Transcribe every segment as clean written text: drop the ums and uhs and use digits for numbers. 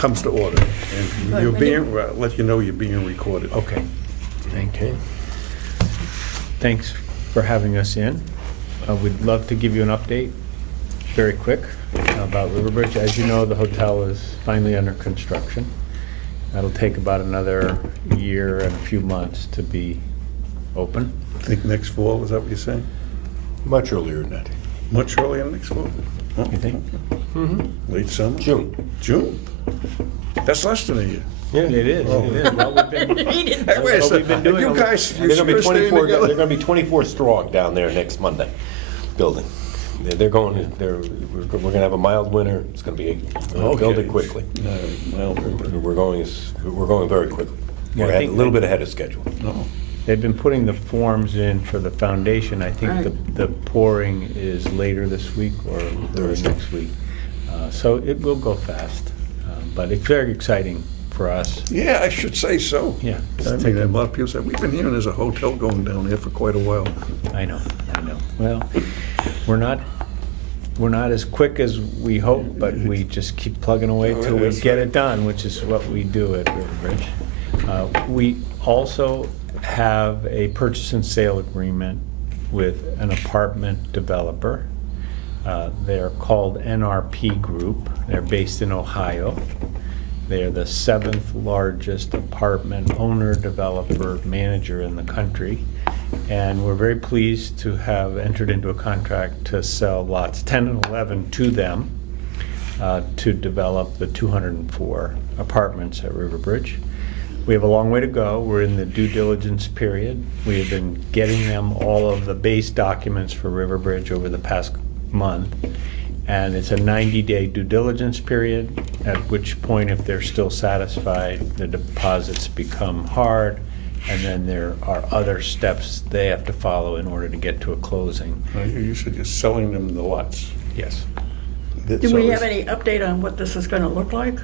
comes to order. And you're being, let you know you're being recorded. Okay, thank you. Thanks for having us in. We'd love to give you an update, very quick, about Riverbridge. As you know, the hotel is finally under construction. That'll take about another year and a few months to be open. I think next fall, is that what you're saying? Much earlier than that. Much earlier next fall? Oh, You think? Late summer? June. June? That's less than a year. Yeah. It is, it is. Well, we've been, Hey, wait a Well, we've second. been doing You a- guys, They're gonna be you're staying 24. They're together? gonna be 24 strong down there next Monday, building. They're going. We're gonna have a mild winter. It's gonna be build it quickly. Well, We're going very quickly. Yeah, I We're a think little that- bit ahead of schedule. no. they've been putting the forms in for the foundation. I think the pouring is later this week or Thursday. next week. So it will go fast, but it's very exciting for us. Yeah, I should say so. Yeah. I mean, a lot of people say, we've been hearing there's a hotel going down there for quite a while. I know. Well, we're not as quick as we hope, but we just keep plugging away till we That's get right. it done, which is what we do at Riverbridge. We also have a purchase and sale agreement with an apartment developer. They're called NRP Group. They're based in Ohio. They're the 7th largest apartment owner, developer, manager in the country. And we're very pleased to have entered into a contract to sell lots 10 and 11 to them to develop the 204 apartments at Riverbridge. We have a long way to go. We're in the due diligence period. We have been getting them all of the base documents for Riverbridge over the past month. And it's a 90-day due diligence period, at which point, if they're still satisfied, the deposits become hard, and then there are other steps they have to follow in order to get to a closing. You said you're selling them the lots. Yes. Do we have any update on what this is going to look like?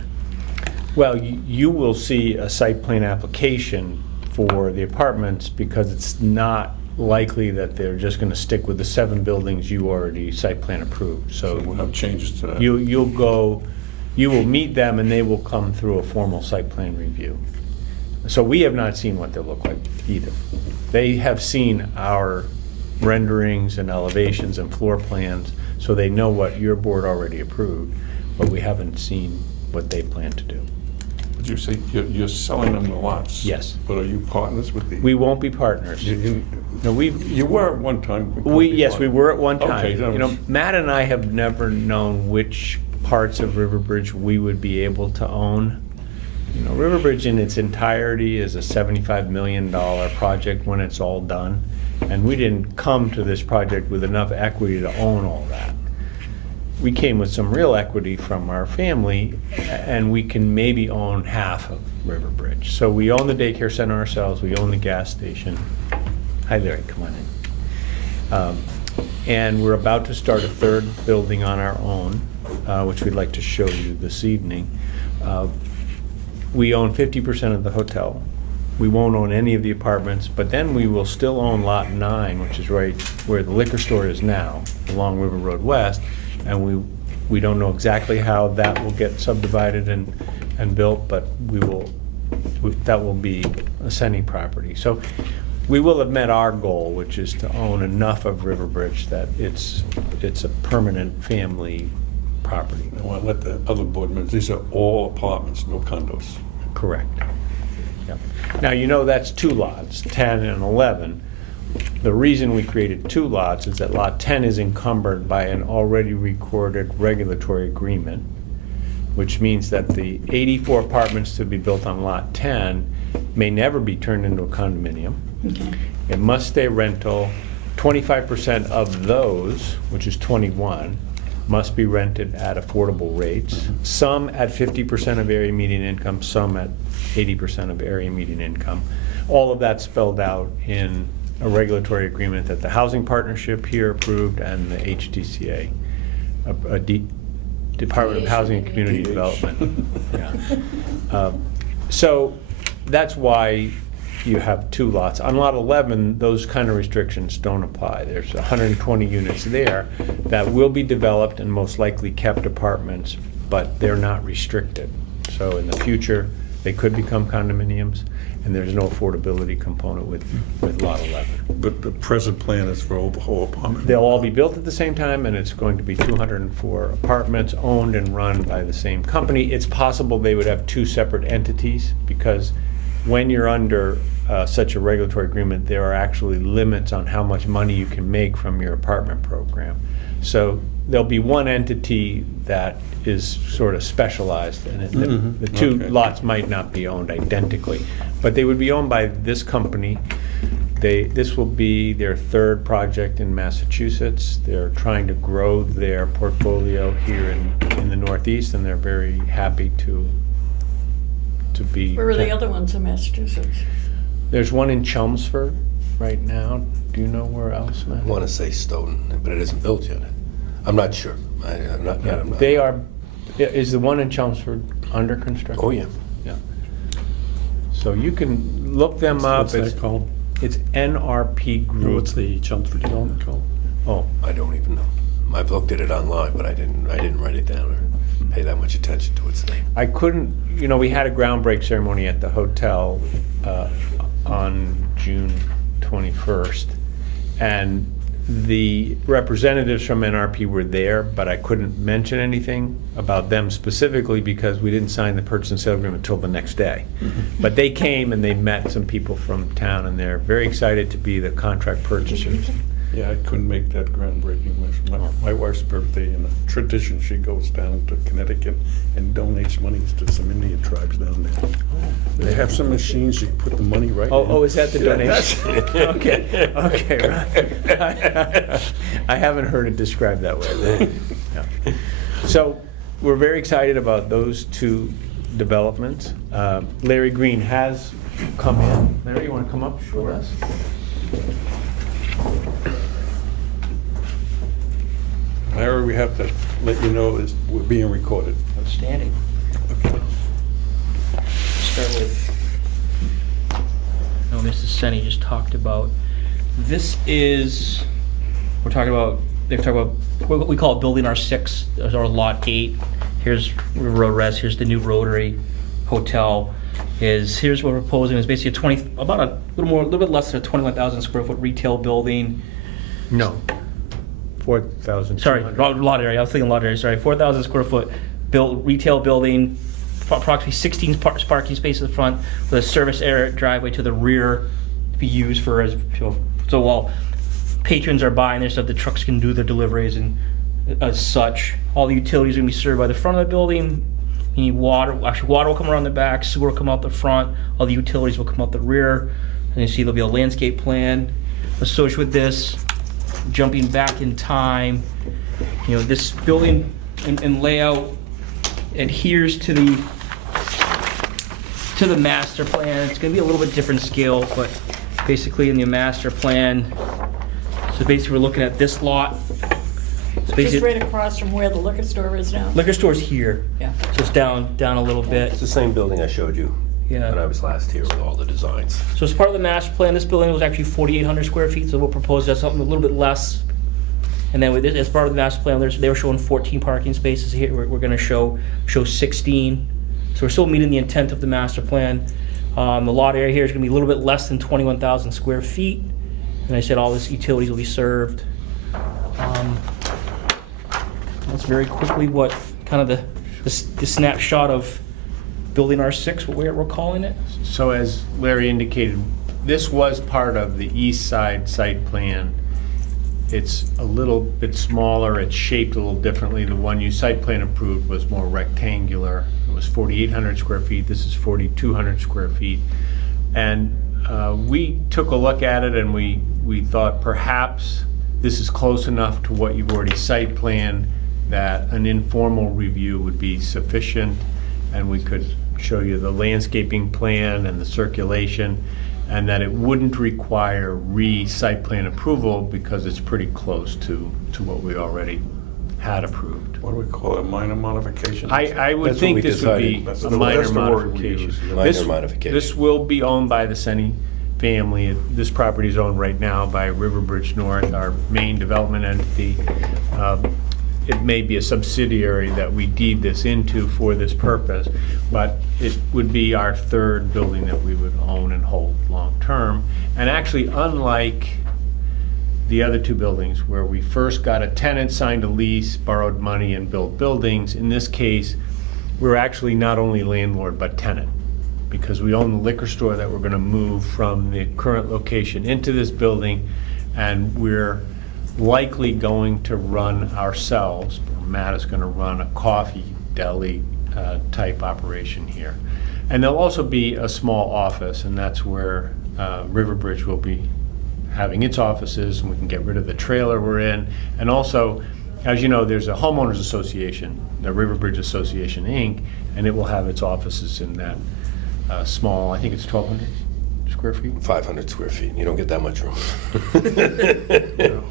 Well, you will see a site plan application for the apartments because it's not likely that they're just going to stick with the 7 buildings you already site plan approved. So we'll have changes to that. You will meet them and they will come through a formal site plan review. So we have not seen what they'll look like either. They have seen our renderings and elevations and floor plans, so they know what your board already approved, but we haven't seen what they plan to do. Did you say you're selling them the lots? Yes. But are you partners with the? We won't be partners. No, You were at one time. Yes, we were at one time. Okay, that You know, was- Matt and I have never known which parts of Riverbridge we would be able to own. You know, Riverbridge in its entirety is a $75 million project when it's all done. And we didn't come to this project with enough equity to own all that. We came with some real equity from our family, and we can maybe own half of Riverbridge. So we own the daycare center ourselves, we own the gas station. Hi Larry, come on in. And we're about to start a 3rd building on our own, which we'd like to show you this evening. We own 50% of the hotel. We won't own any of the apartments, but then we will still own Lot 9, which is right where the liquor store is now, along River Road West. And we don't know exactly how that will get subdivided and built, but that will be ascending property. So we will have met our goal, which is to own enough of Riverbridge that it's a permanent family property. I want to let the other board members, these are all apartments, no condos. Correct. Yep. Now, you know that's 2 lots, 10 and 11. The reason we created 2 lots is that Lot 10 is encumbered by an already recorded regulatory agreement, which means that the 84 apartments to be built on Lot 10 may never be turned into a condominium. Okay. It must stay rental. 25% of those, which is 21, must be rented at affordable rates. Some at 50% of area median income, some at 80% of area median income. All of that spelled out in a regulatory agreement that the Housing Partnership here approved and the HDCA, Department of Housing and Community DH. Development. Yeah. So that's why you have 2 lots. On Lot 11, those kind of restrictions don't apply. There's 120 units there that will be developed and most likely kept apartments, but they're not restricted. So in the future, they could become condominiums, and there's no affordability component with Lot 11. But the present plan is for the whole apartment. They'll all be built at the same time, and it's going to be 204 apartments owned and run by the same company. It's possible they would have two separate entities, because when you're under such a regulatory agreement, there are actually limits on how much money you can make from your apartment program. So there'll be one entity that is sort of specialized, and the two Okay. lots might not be owned identically, but they would be owned by this company. This will be their third project in Massachusetts. They're trying to grow their portfolio here in the Northeast, and they're very happy to be. Where are the other ones in Massachusetts? There's one in Chelmsford right now. Do you know where else, I Matt? want to say Stoughton, but it isn't built yet. I'm not sure. I'm not. They are, is the one in Chelmsford under construction? Oh, yeah. Yeah. So you can look them up. What's that called? It's NRP Group. What's the Chelmsford development called? Oh, I don't even know. I've looked at it online, but I didn't write it down or pay that much attention to its name. I couldn't, we had a groundbreak ceremony at the hotel on June 21st, and the representatives from NRP were there, but I couldn't mention anything about them specifically because we didn't sign the purchase and sale agreement until the next day. But they came and they met some people from town, and they're very excited to be the contract purchasers. Yeah, I couldn't make that groundbreaking. My wife's birthday, and a tradition, she goes down to Connecticut and donates monies to some Indian tribes down there. They have some machines, you put the money right in. Oh, is that the Yeah, donation? Okay, right. I haven't heard it described that way. Yeah. So we're very excited about those two developments. Larry Green has come in. Larry, you want to come up with us? Larry, we have to let you know we're being recorded. Outstanding. Start with, Mrs. Senni just talked about, this is, they've talked about what we call building R6, or lot 8. Here's River Road Res, here's the new Rotary Hotel. Here's what we're proposing, is basically a little bit less than a 21,000 square foot retail building. No. 4,000. Sorry, lot area. I was thinking lot area. Sorry, 4,000 square foot retail building, approximately 16 parking spaces in the front, with a service area driveway to the rear to be used for so while patrons are buying their stuff, the trucks can do their deliveries and as such. All the utilities are gonna be served by the front of the building. You need water. Actually, water will come around the back. Sewer will come out the front. All the utilities will come out the rear. And you see there'll be a landscape plan associated with this. Jumping back in time, this building and layout adheres to the master plan. It's going to be a little bit different scale, but basically in the master plan. So basically, we're looking at this lot. So Just right across from where the liquor store is now? liquor store's here. Yeah. So it's down a little bit. It's the same building I showed you Yeah. when I was last here with all the designs. So as part of the master plan, this building was actually 4,800 square feet, so we'll propose that something a little bit less. And then with this, as part of the master plan, they were showing 14 parking spaces. Here, we're gonna show 16. So we're still meeting the intent of the master plan. The lot area here is gonna be a little bit less than 21,000 square feet. And I said all this utilities will be served. That's very quickly what kind of the snapshot of building R6, what we're calling it. So as Larry indicated, this was part of the east side site plan. It's a little bit smaller, it's shaped a little differently. The one you site plan approved was more rectangular. It was 4,800 square feet, this is 4,200 square feet. And we took a look at it and we thought perhaps this is close enough to what you've already site planned that an informal review would be sufficient, and we could show you the landscaping plan and the circulation, and that it wouldn't require re-site plan approval because it's pretty close to what we already had approved. What do we call it, minor modifications? I would That's what think we this would be decided. a That's minor the word we modification. use. Minor modification. This will be owned by the Senni family. This property is owned right now by Riverbridge North, our main development entity. it may be a subsidiary that we deed this into for this purpose, but it would be our third building that we would own and hold long-term. And actually, unlike the other two buildings where we first got a tenant, signed a lease, borrowed money, and built buildings, in this case, we're actually not only landlord but tenant, because we own the liquor store that we're gonna move from the current location into this building, and we're likely going to run ourselves. Matt is gonna run a coffee deli type operation here. And there'll also be a small office, and that's where Riverbridge will be having its offices, and we can get rid of the trailer we're in. And also, as you know, there's a homeowners association, the Riverbridge Association, Inc., and it will have its offices in that small, I think it's 1,200 square feet. 500 square feet, you don't get that much room.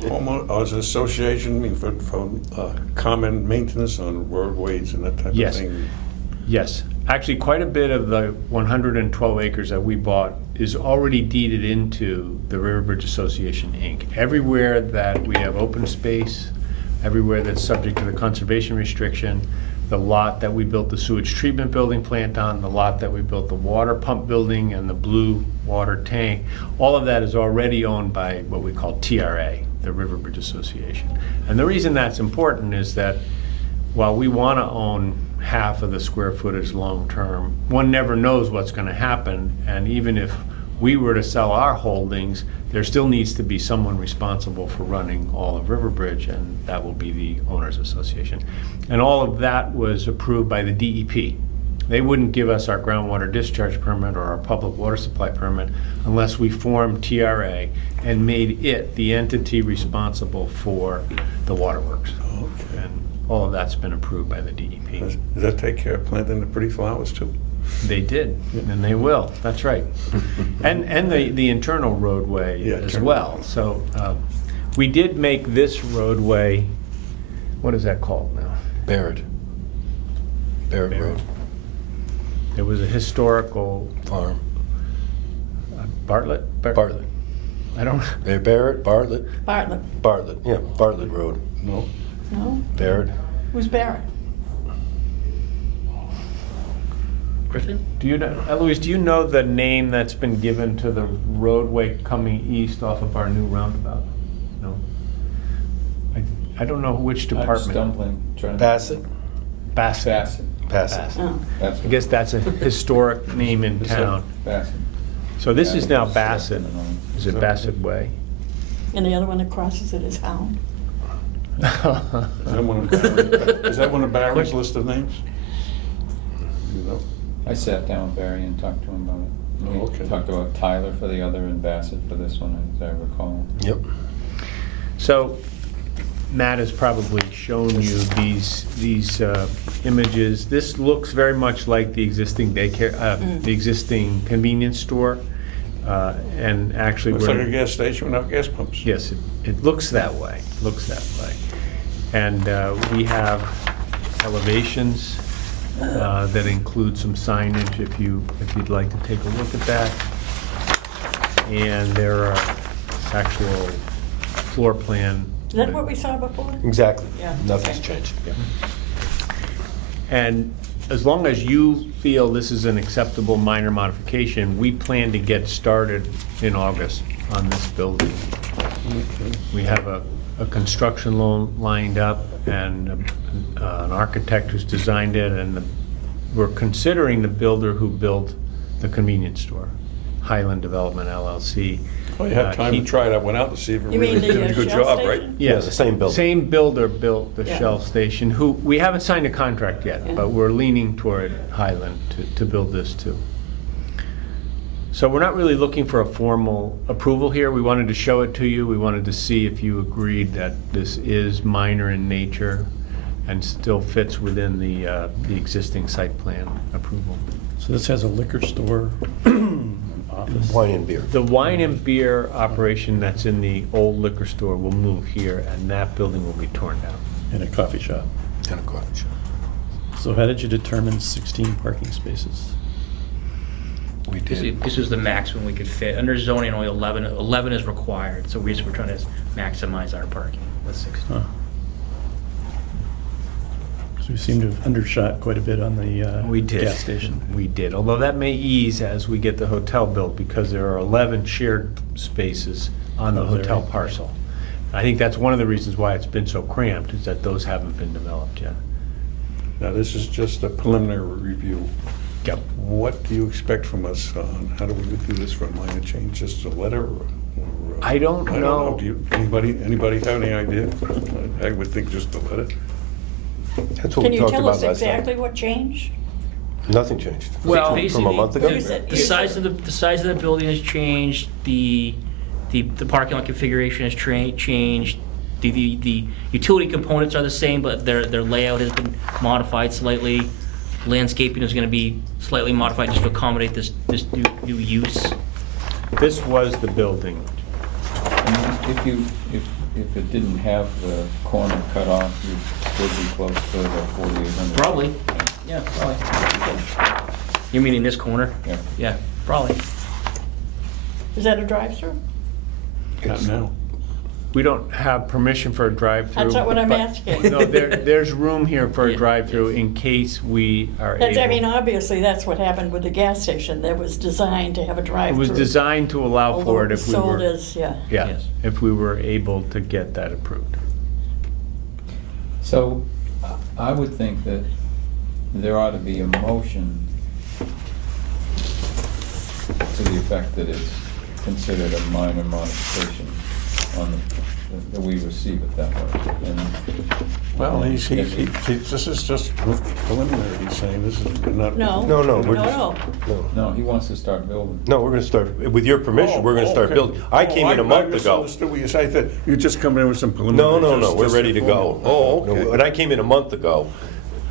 Homeowners association, I mean, for common maintenance on roadways and that type of Yes. thing. Yes, actually, quite a bit of the 112 acres that we bought is already deeded into the Riverbridge Association, Inc. Everywhere that we have open space, everywhere that's subject to the conservation restriction, the lot that we built the sewage treatment building plant on, the lot that we built the water pump building and the blue water tank, all of that is already owned by what we call TRA, the Riverbridge Association. And the reason that's important is that while we want to own half of the square footage long-term, one never knows what's going to happen, and even if we were to sell our holdings, there still needs to be someone responsible for running all of Riverbridge, and that will be the Owners Association. And all of that was approved by the DEP. They wouldn't give us our groundwater discharge permit or our public water supply permit unless we formed TRA and made it the entity responsible for the waterworks. Okay. And all of that's been approved by the DEP. Does that take care of planting the pretty flowers too? They did, and they will, that's right. And the internal roadway Yeah, as internal. well. So we did make this roadway, what is that called now? Barrett Road, It was a historical, farm, Bartlett? Bartlett. I don't, Barrett, Bartlett, yeah, Bartlett Road, No? No? Barrett. Who's Barrett? Griffin? do you know, Eloise, do you know the name that's been given to the roadway coming east off of our new roundabout? No? I don't know which I'm department. stumbling, trying to. Bassett? Bassett. Bassett. Oh. That's I guess that's a historic name in town. Bassett. So this Yeah, is now it's Bassett. Is it Bassett Way? And the other one that crosses it is Hound. Is that one of Barry's list of names? You know? I sat down with Barry and talked to him about it. Oh, okay. We talked about Tyler for the other and Bassett for this one, as I recall. Yep. So Matt has probably shown you these images. This looks very much like the existing daycare, the existing convenience store. And actually, Looks we're- like a gas station without gas pumps. yes, it looks that way, And we have elevations that include some signage if you'd like to take a look at that. And there are actual floor plan. Is that what we saw before? Exactly. Yeah. Nothing's Okay. changed. And as long as you feel this is an acceptable minor modification, we plan to get started in August on this building. We have a construction loan lined up and an architect who's designed it, and we're considering the builder who built the convenience store, Highland Development LLC. Oh, you had time to try that one out to see if it You mean really did a the good Shell job, right? station? Yeah, the same building. Same builder built the Yeah. Shell station, who, we haven't signed a contract yet, Yeah. but we're leaning toward Highland to build this too. So we're not really looking for a formal approval here. We wanted to show it to you. We wanted to see if you agreed that this is minor in nature and still fits within the existing site plan approval. So this has a liquor store, office. Wine and beer. The wine and beer operation that's in the old liquor store will move here, and that building will be torn down. And a coffee shop. And a coffee shop. So how did you determine 16 parking spaces? We did. This is the maximum we could fit. Under zoning, only 11 is required, so we're trying to maximize our parking with 16. Huh. So we seem to have undershot quite a bit on the We did. gas station. We did, although that may ease as we get the hotel built, because there are 11 shared spaces on the Oh, is that hotel right? parcel. I think that's one of the reasons why it's been so cramped, is that those haven't been developed yet. Now, this is just a preliminary review. Yep. What do you expect from us on how do we do this for a minor change? Just a letter or? I don't know. Do you, anybody have any idea? I would think just a letter. That's what Can we you talked tell about us last time. exactly what changed? Nothing changed. Well, From a month ago? The size of the building has changed, the parking lot configuration has changed, the utility components are the same, but their layout has been modified slightly. Landscaping is gonna be slightly modified just to accommodate this new use. This was the building. And if it didn't have the corner cut off, you would be close to the 4,800. Probably, yeah, probably. You mean in this corner? Yeah. Yeah, probably. Is that a drive-through? Not now. We don't have permission for a drive-through. That's not what I'm but- asking. No, there's room here for a Yeah. drive-through in case we are able. That's, I mean, obviously, that's what happened with the gas station. That was designed to have a It drive-through. was designed to allow Although for it was if we sold were, as, yeah. yeah, Yes. if we were able to get that approved. So I would think that there ought to be a motion to the effect that it's considered a minor modification on that we receive it that way. And Well, this is just preliminary. He's saying this is not. No. No, we're No, just, no. no. No, he wants to start building. No, we're gonna start, with your permission, we're gonna start okay. building. I came in a month I ago. misunderstood what you said. I thought you just coming in with some preliminary. No, we're just ready to go. informal. Oh, okay. When I came in a month ago,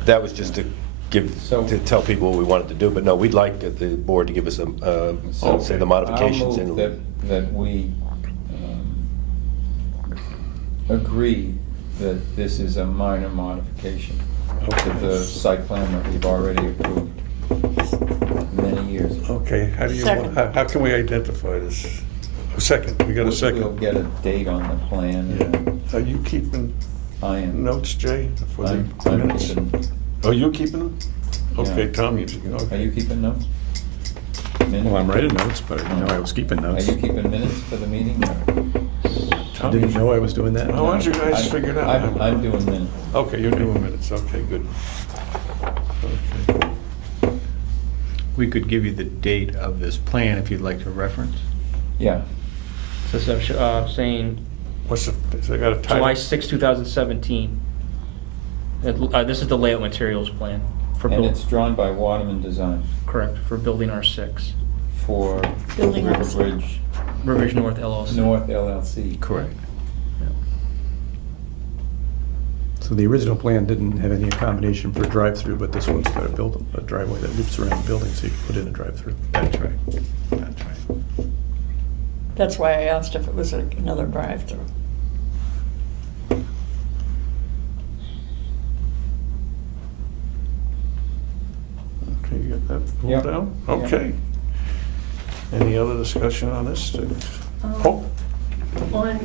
that was just to to tell people what we wanted to do, but no, we'd like the board to give us say the modifications. I'll move that we agree that this is a minor modification to the site plan that we've already approved many years ago. Okay, how do you, Second. how can we identify this? A second, we got a We'll second. get a date on the plan. and Are you keeping I am. notes, Jay, for the I'm minutes? keeping- Are you keeping them? Okay, Yeah. Tom, you, Are okay. you keeping notes? Well, I'm writing notes, but I didn't know I was keeping Are notes. you keeping minutes for the meeting? I Tom, didn't know I was doing that. Why don't you guys figure it out? I'm doing minutes. Okay, you're doing minutes, okay, good. Okay. We could give you the date of this plan if you'd like to reference. Yeah. So it's saying What's the, has it got a title? July 6, 2017. This is the layout materials plan for And building, it's drawn by Waterman Design correct, for building R6, for Building R6. Riverbridge Riverview North LLC. North LLC. Correct. So the original plan didn't have any accommodation for a drive-through, but this one's got a driveway that loops around the building, so you can put in a drive-through. That's right. That's right. That's why I asked if it was another drive-through. Okay, you got that Yep. pulled down? Yep. Okay. Any other discussion on this? Oh, On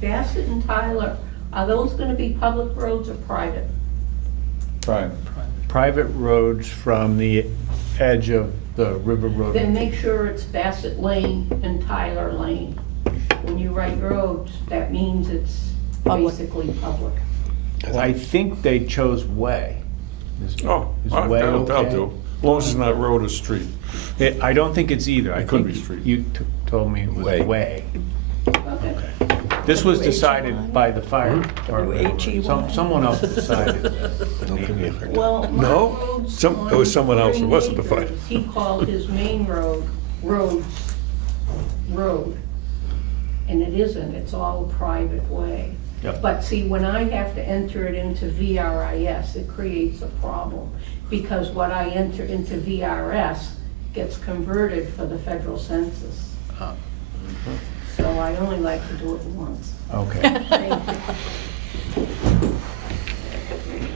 Bassett and Tyler, are those gonna be public roads or private? Private. Private roads from the edge of the River Road. Then make sure it's Bassett Lane and Tyler Lane. When you write roads, that means it's Public. basically public. I think they chose way. Is- oh, is that'll way that'll okay? do. As long as it's not road or street. I don't think it's either. I It could think be street. You told me it was Way. way. Okay. This was W-H-E-Y? decided by the fire department. W-H-E-Y? Someone else decided the name. Well, my No, roads it was someone else. It on wasn't the Green fire. Acres, he called his main road, road. And it isn't, it's all a private way. Yep. But see, when I have to enter it into VRIS, it creates a problem. Because what I enter into VRS gets converted for the federal census. Ah. So I only like to do it once. Okay. Thank you.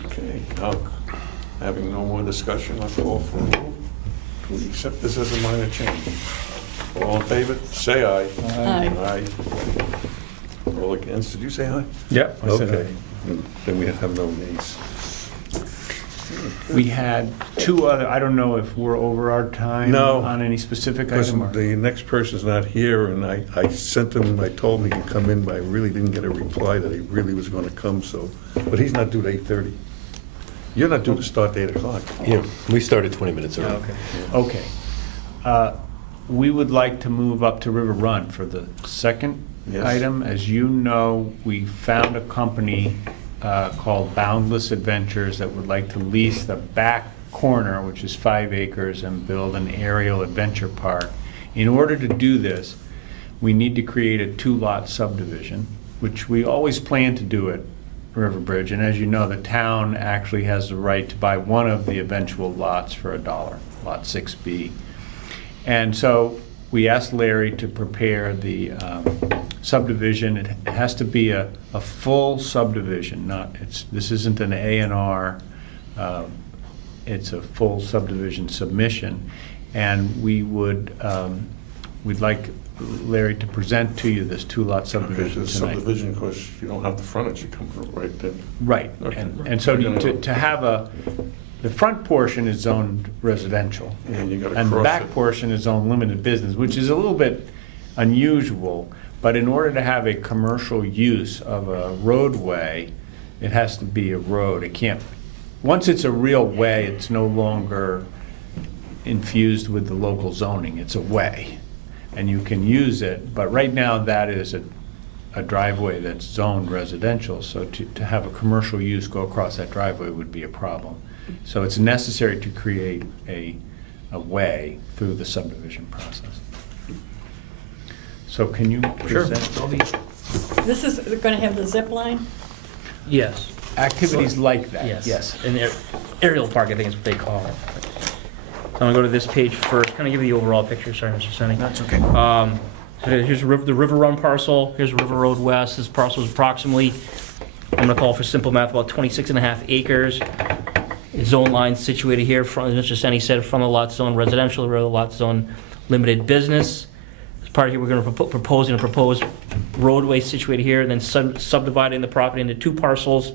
Okay, now, having no more discussion, I'll call for a vote. Do we accept this as a minor change? All in favor, say aye. Aye. Aye. All against, did you say aye? Yep. I said Okay, then we have no nays. We had two other, I don't know if we're over our time No. on any specific Because item. or- the next person's not here, and I sent him, I told him he could come in, but I really didn't get a reply that he really was gonna come, so, but he's not due to 8:30. You're not due to start at 8 o'clock. Yeah, we started 20 minutes early. Okay. We would like to move up to River Run for the second Yes. item. As you know, we found a company called Boundless Adventures that would like to lease the back corner, which is 5 acres, and build an aerial adventure park. In order to do this, we need to create a 2-lot subdivision, which we always plan to do at River Bridge. And as you know, the town actually has the right to buy one of the eventual lots for $1, Lot 6B. And so we asked Larry to prepare the subdivision. It has to be a full subdivision, this isn't an A&R. It's a full subdivision submission. And we'd like Larry to present to you this 2-lot Okay, subdivision the tonight. subdivision, of course, you don't have the frontage, you come right then. Right, Okay. and so to have the front portion is zoned residential. And you gotta And the cross back it. portion is zoned limited business, which is a little bit unusual, but in order to have a commercial use of a roadway, it has to be a road. It can't, once it's a real way, it's no longer infused with the local zoning, it's a way. And you can use it, but right now that is a driveway that's zoned residential, so to have a commercial use go across that driveway would be a problem. So it's necessary to create a way through the subdivision process. So can you present This is going to have the zip line? Yes, activities like that? yes. An aerial park, I think is what they call it. So I'm gonna go to this page first, kind of give you the overall picture, sorry, Mr. Senni. That's okay. So here's the River Run parcel, here's River Road West. This parcel is approximately, I'm gonna call for simple math, about 26.5 acres. Zone line situated here, from, as Mr. Senni said, from the lot zone residential, the lot zone limited business. As part of here, we're gonna proposing a proposed roadway situated here, and then subdividing the property into 2 parcels,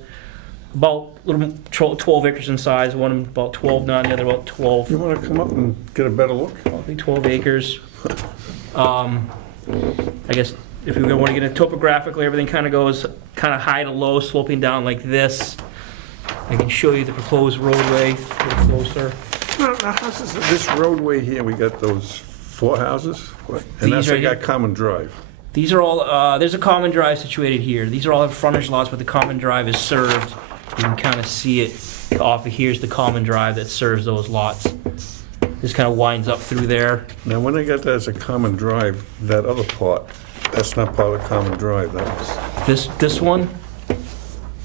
about a little 12 acres in size, one about 12 now, the other about 12. You wanna come up and get a better look? Probably 12 acres. I guess if we want to get into topographically, everything kind of goes kind of high to low, sloping down like this. I can show you the proposed roadway a little closer. Now, how's this roadway here, we got those 4 houses? What? And that's These right got here. common drive. These are all, there's a common drive situated here. These are all frontage lots where the common drive is served. You can kind of see it off of here's the common drive that serves those lots. This kind of winds up through there. Now, when they got that as a common drive, that other part, that's not part of the common drive, that was, This one,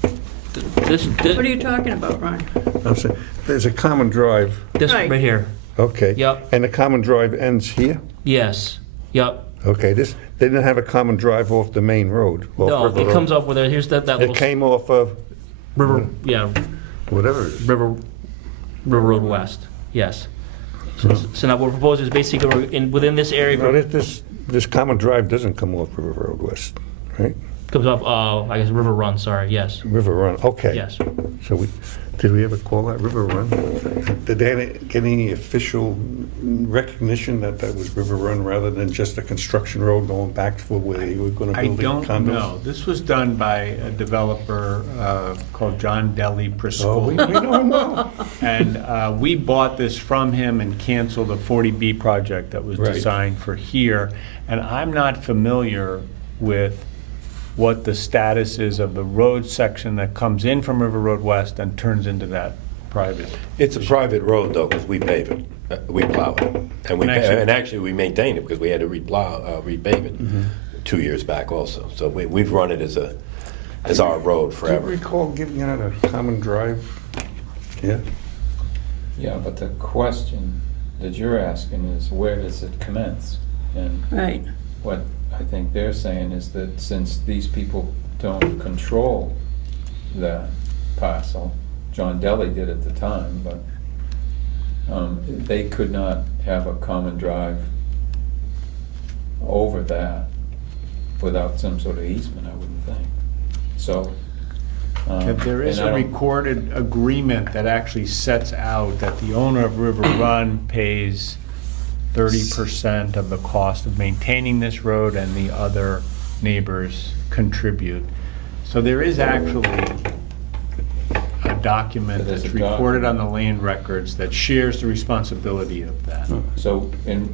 this, What are you talking about, Ron? I'm saying, there's a common drive, this Right. right here. okay. Yep. And the common drive ends here? Yes, yep. Okay, they didn't have a common drive off the main road. off No, River it Road. comes up with here's that little It came off of river, yeah, whatever it is. River Road West, yes. So now what we're proposing is basically within this area, No, this common drive doesn't come off River Road West, right? comes off, I guess River Run, sorry, yes, River Run, okay. yes. So did we ever call that River Run? Did they get any official recognition that that was River Run rather than just a construction road going back for where they were gonna I build the condos? don't know. This was done by a developer called John Deli Oh, we Prisco. know him well. And we bought this from him and canceled a 40B project that was Right. designed for here. And I'm not familiar with what the status is of the road section that comes in from River Road West and turns into that private. It's a private road though, because we pave it, we plow it. And actually, we maintain it because we had to repave it 2 years back also. So we've run it as our road Do you forever. recall giving it a common drive? Yeah? Yeah, but the question that you're asking is where does it commence? And Right. what I think they're saying is that since these people don't control the parcel, John Deli did at the time, but they could not have a common drive over that without some sort of easement, I wouldn't think. So There is And I a don't- recorded agreement that actually sets out that the owner of River Run pays 30% of the cost of maintaining this road and the other neighbors contribute. So there is actually a document There's that's a document. recorded on the land records that shares the responsibility of that. So in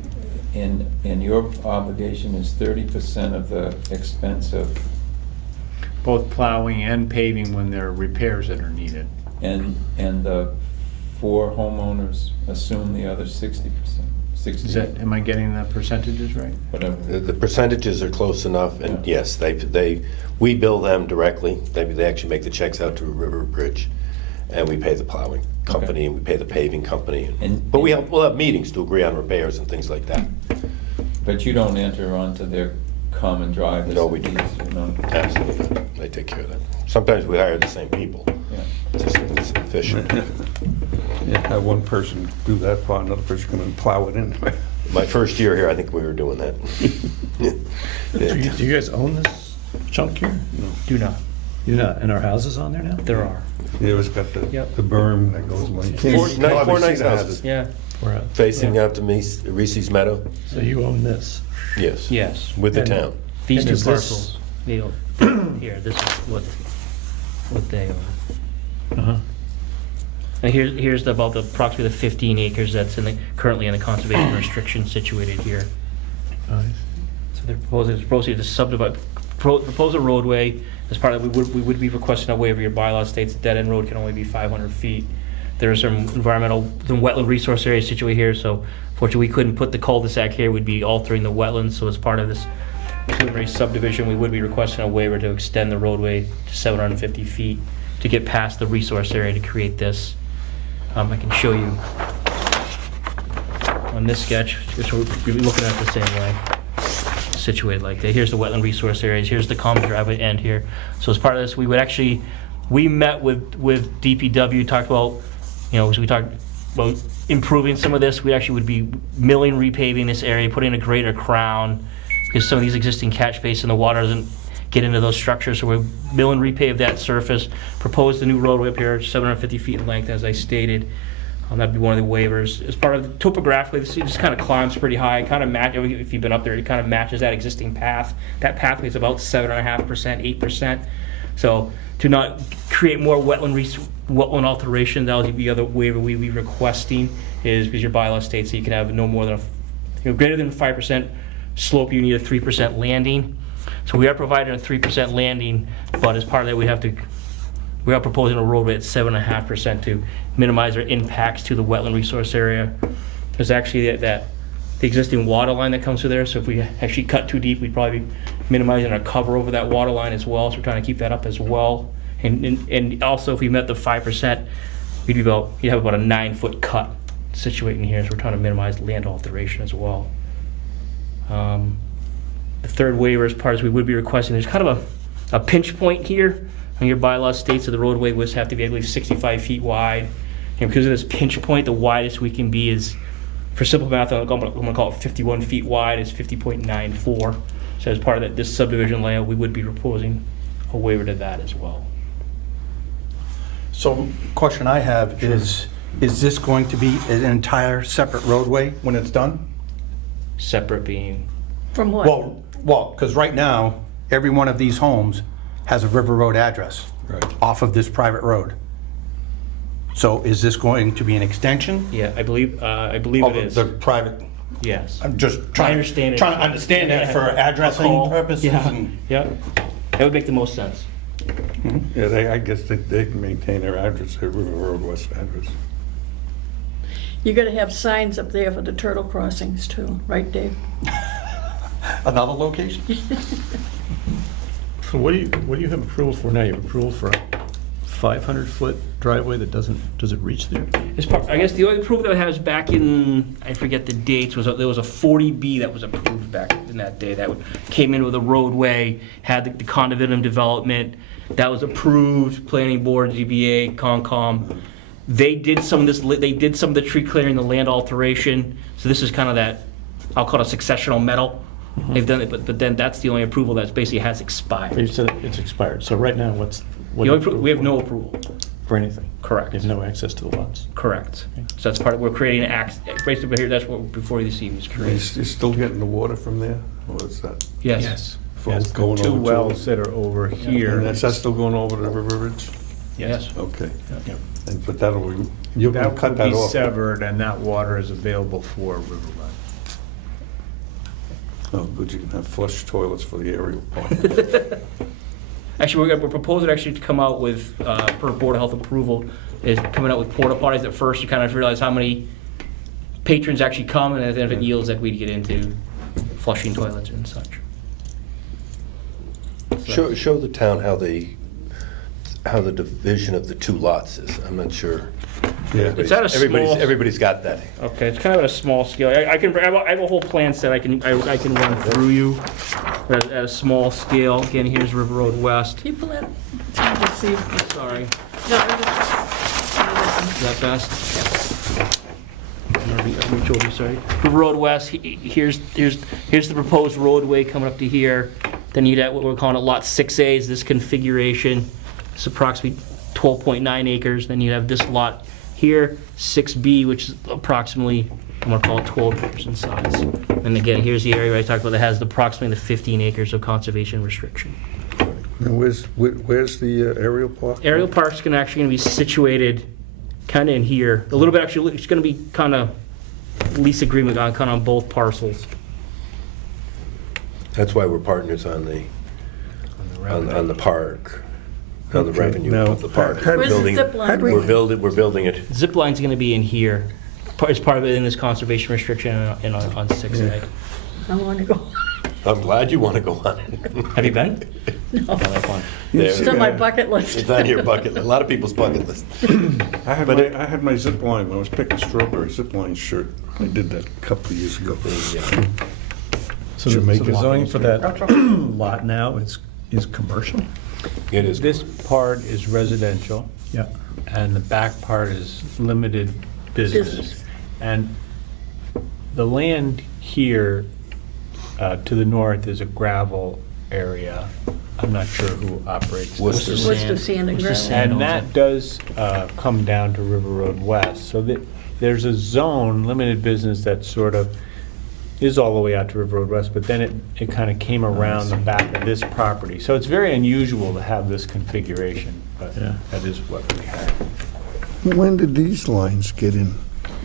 your obligation is 30% of the expense of, Both plowing and paving when there are repairs that are needed. and the 4 homeowners assume the other 60%, Is that, am I getting the percentages right? whatever. The percentages are close enough, and yes, we bill them directly. They actually make the checks out to River Bridge, and we pay the plowing company, and we pay the paving company. And- But we'll have meetings to agree on repairs and things like that. But you don't enter onto their common drive? No, we do not. Absolutely not. They take care of that. Sometimes we hire the same people. Yeah. It's efficient. Yeah, have one person do that part, another person come and plow it in. My first year here, I think we were doing that. Do you guys own this chunk here? Do not. You're not, and our houses on there now? There are. Yeah, it's got Yep. the berm that goes away. Four nice houses. Yeah. Facing out to Reese's Meadow? So you own this? Yes. Yes. With the And- town. These And two is this- parcels. Here, this is what they own. Uh-huh. And here's about approximately the 15 acres that's currently in the conservation restriction situated here. So they're proposing to subdivide, propose a roadway. As part of, we would be requesting a waiver. Your bylaw states a dead-end road can only be 500 feet. There are some environmental, some wetland resource areas situated here, so fortunately we couldn't put the cul-de-sac here. We'd be altering the wetlands, so as part of this preliminary subdivision, we would be requesting a waiver to extend the roadway to 750 feet to get past the resource area to create this. I can show you on this sketch, just so we're looking at it the same way, situated like that. Here's the wetland resource areas, here's the common driveway end here. So as part of this, we would actually, we met with DPW, talked about, so we talked about improving some of this. We actually would be milling, repaving this area, putting a greater crown, because some of these existing catch basins and the water doesn't get into those structures, so we mill and repave that surface, propose the new roadway up here, 750 feet in length, as I stated. That'd be one of the waivers. As part of the topographically, this just kind of climbs pretty high, kind of match, if you've been up there, it kind of matches that existing path. That pathway is about 7.5%, 8%. So to not create more wetland alteration, that would be the other waiver we'd be requesting, is because your bylaw states that you can have no more than greater than 5% slope, you need a 3% landing. So we are providing a 3% landing, but as part of that, we are proposing a roadway at 7.5% to minimize our impacts to the wetland resource area. There's actually the existing water line that comes through there, so if we actually cut too deep, we'd probably be minimizing our cover over that water line as well, so we're trying to keep that up as well. And also, if we met the 5%, you'd have about a 9-foot cut situated in here, so we're trying to minimize land alteration as well. The third waiver as part is we would be requesting, there's kind of a pinch point here. And your bylaw states that the roadway was have to be, I believe, 65 feet wide. And because of this pinch point, the widest we can be is, for simple math, I'm gonna call it 51 feet wide, is 50.94. So as part of this subdivision layout, we would be proposing a waiver to that as well. So, question I have is this going to be an entire separate roadway when it's done? Separate being, From what? Well, because right now, every one of these homes has a River Road address off of this private road. So is this going to be an extension yeah, I believe it of is. the private? Yes. I'm just I trying understand to it. understand that for A addressing call. purposes. Yeah, and- yeah. That would make the most sense. Yeah, I guess they can maintain their address, their River Road West address. You gotta have signs up there for the turtle crossings too, right, Dave? Another location? So what do you have approval for now? You have approval for a 500-foot driveway that does it reach there? I guess the only proof that I have is back in, I forget the dates, there was a 40B that was approved back in that day that came in with a roadway, had the condominium development, that was approved, planning board, ZBA, Concom. They did some of this, they did some of the tree clearing, the land alteration, so this is kind of that, I'll call it a successional metal. They've done it, but then that's the only approval that basically has You expired. said it's expired. So right now, We have no approval. For anything? Correct. You have no access to the lots? Correct. So that's part of, we're creating an act, basically here, that's what, before the C was created. You're still getting the water from there, or is that? Yes. Yes, Going the two over to- wells that are over here. And that's still going over the River Ridge? Yes. Okay. Yep. But that'll, you're gonna That cut would that be off? severed, and that water is available for River Run. Oh, good, you can have flush toilets for the aerial park. Actually, we're proposing actually to come out with, per Board of Health approval, is coming out with porta potties at first to kind of realize how many patrons actually come, and then if it yields that we'd get into flushing toilets and such. Show the town how the division of the two lots is. I'm not sure. Yeah. It's at a small- Everybody's got that. Okay, it's kind of at a small scale. I have a whole plan set I can run through you at a small scale. Again, here's River Road West. Can you pull that? Let's see. Sorry, No, I just- is that best? Reach over, sorry. River Road West, here's the proposed roadway coming up to here. Then you'd have what we're calling it Lot 6A is this configuration. It's approximately 12.9 acres. Then you have this lot here, 6B, which is approximately, I'm gonna call it 12 acres in size. And again, here's the area I talked about that has approximately the 15 acres of conservation restriction. And where's the aerial park? Aerial park's actually gonna be situated kind of in here. A little bit, actually, it's gonna be kind of lease agreement on kind of on both parcels. That's why we're partners on the park, on the Okay, revenue now, of the park. how- Where's the Building- zip line? We're building it. Zip line's gonna be in here, as part of it in this conservation restriction and on 6A. I want to go. I'm glad you want to go on it. Have you been? No. Oh, that's fun. It's on my bucket list. It's on your bucket list, a lot of people's bucket list. I had my zip line, when I was picking strawberry zip line shirt. I did that a couple of years ago. So Jamaica. the zoning for that lot now is commercial? It is. This part is residential, Yeah. and the back part is limited business. Business. And the land here to the north is a gravel area. I'm not sure who operates Worcester this. Worcester Sand and Worcester Gravel. Sand. And that does come down to River Road West. So that there's a zone, limited business, that sort of is all the way out to River Road West, but then it kind of came around the back of this property. So it's very unusual to have this configuration, but Yeah. that is what we have. When did these lines get in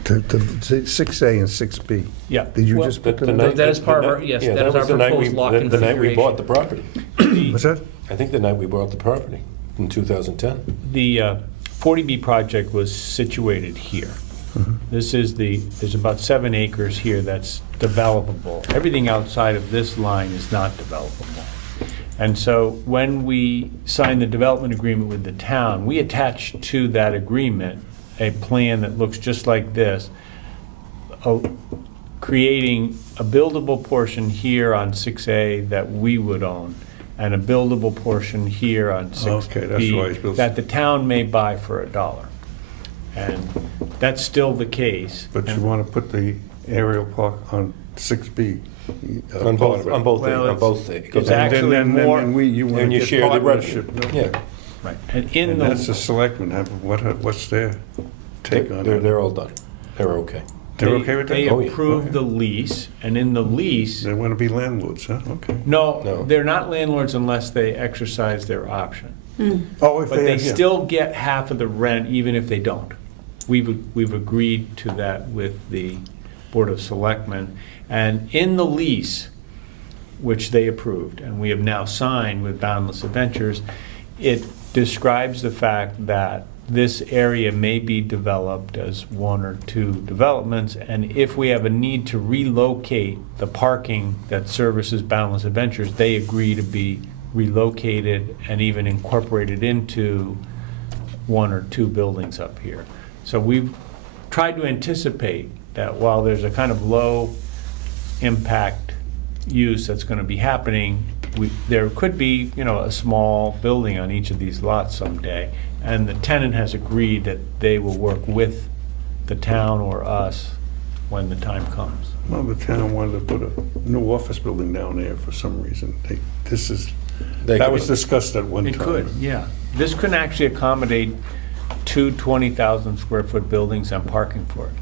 to 6A and 6B? Yeah. Did you Well, just put The them? night- That is part of the our- night- yes, yeah, that is was our the night proposed we- lot the night we configuration. bought the property. What's that? I think the night we bought the property, in 2010. The 40B project was situated here. This is there's about 7 acres here that's developable. Everything outside of this line is not developable. And so when we signed the development agreement with the town, we attached to that agreement a plan that looks just like this, creating a buildable portion here on 6A that we would own, and a buildable portion here on 6B. Okay, that's why it's built- That the town may buy for $1. And that's still the case. But you And- want to put the aerial park on 6B? On part of it. both, Well, on both. It goes it's on- actually more- You want And to you get share the partnership. revenue. Yeah, Right. And in And that's the the, selectmen, what's their take on it? they're all done. They're okay. They're okay with that? they Oh, yeah. approved the lease, and in the lease, They want to be landlords, huh? Okay. No. no, they're not landlords unless they exercise their option. Oh, if But they yeah. still get half of the rent even if they don't. We've agreed to that with the Board of Selectmen. And in the lease, which they approved, and we have now signed with Boundless Adventures, it describes the fact that this area may be developed as 1 or 2 developments, and if we have a need to relocate the parking that services Boundless Adventures, they agree to be relocated and even incorporated into 1 or 2 buildings up here. So we've tried to anticipate that while there's a kind of low impact use that's going to be happening, there could be, a small building on each of these lots someday. And the tenant has agreed that they will work with the town or us when the time comes. Well, the town wanted to put a new office building down there for some reason. They That could- was discussed at one time. It could, yeah. this couldn't actually accommodate two 20,000 square foot buildings and parking for it.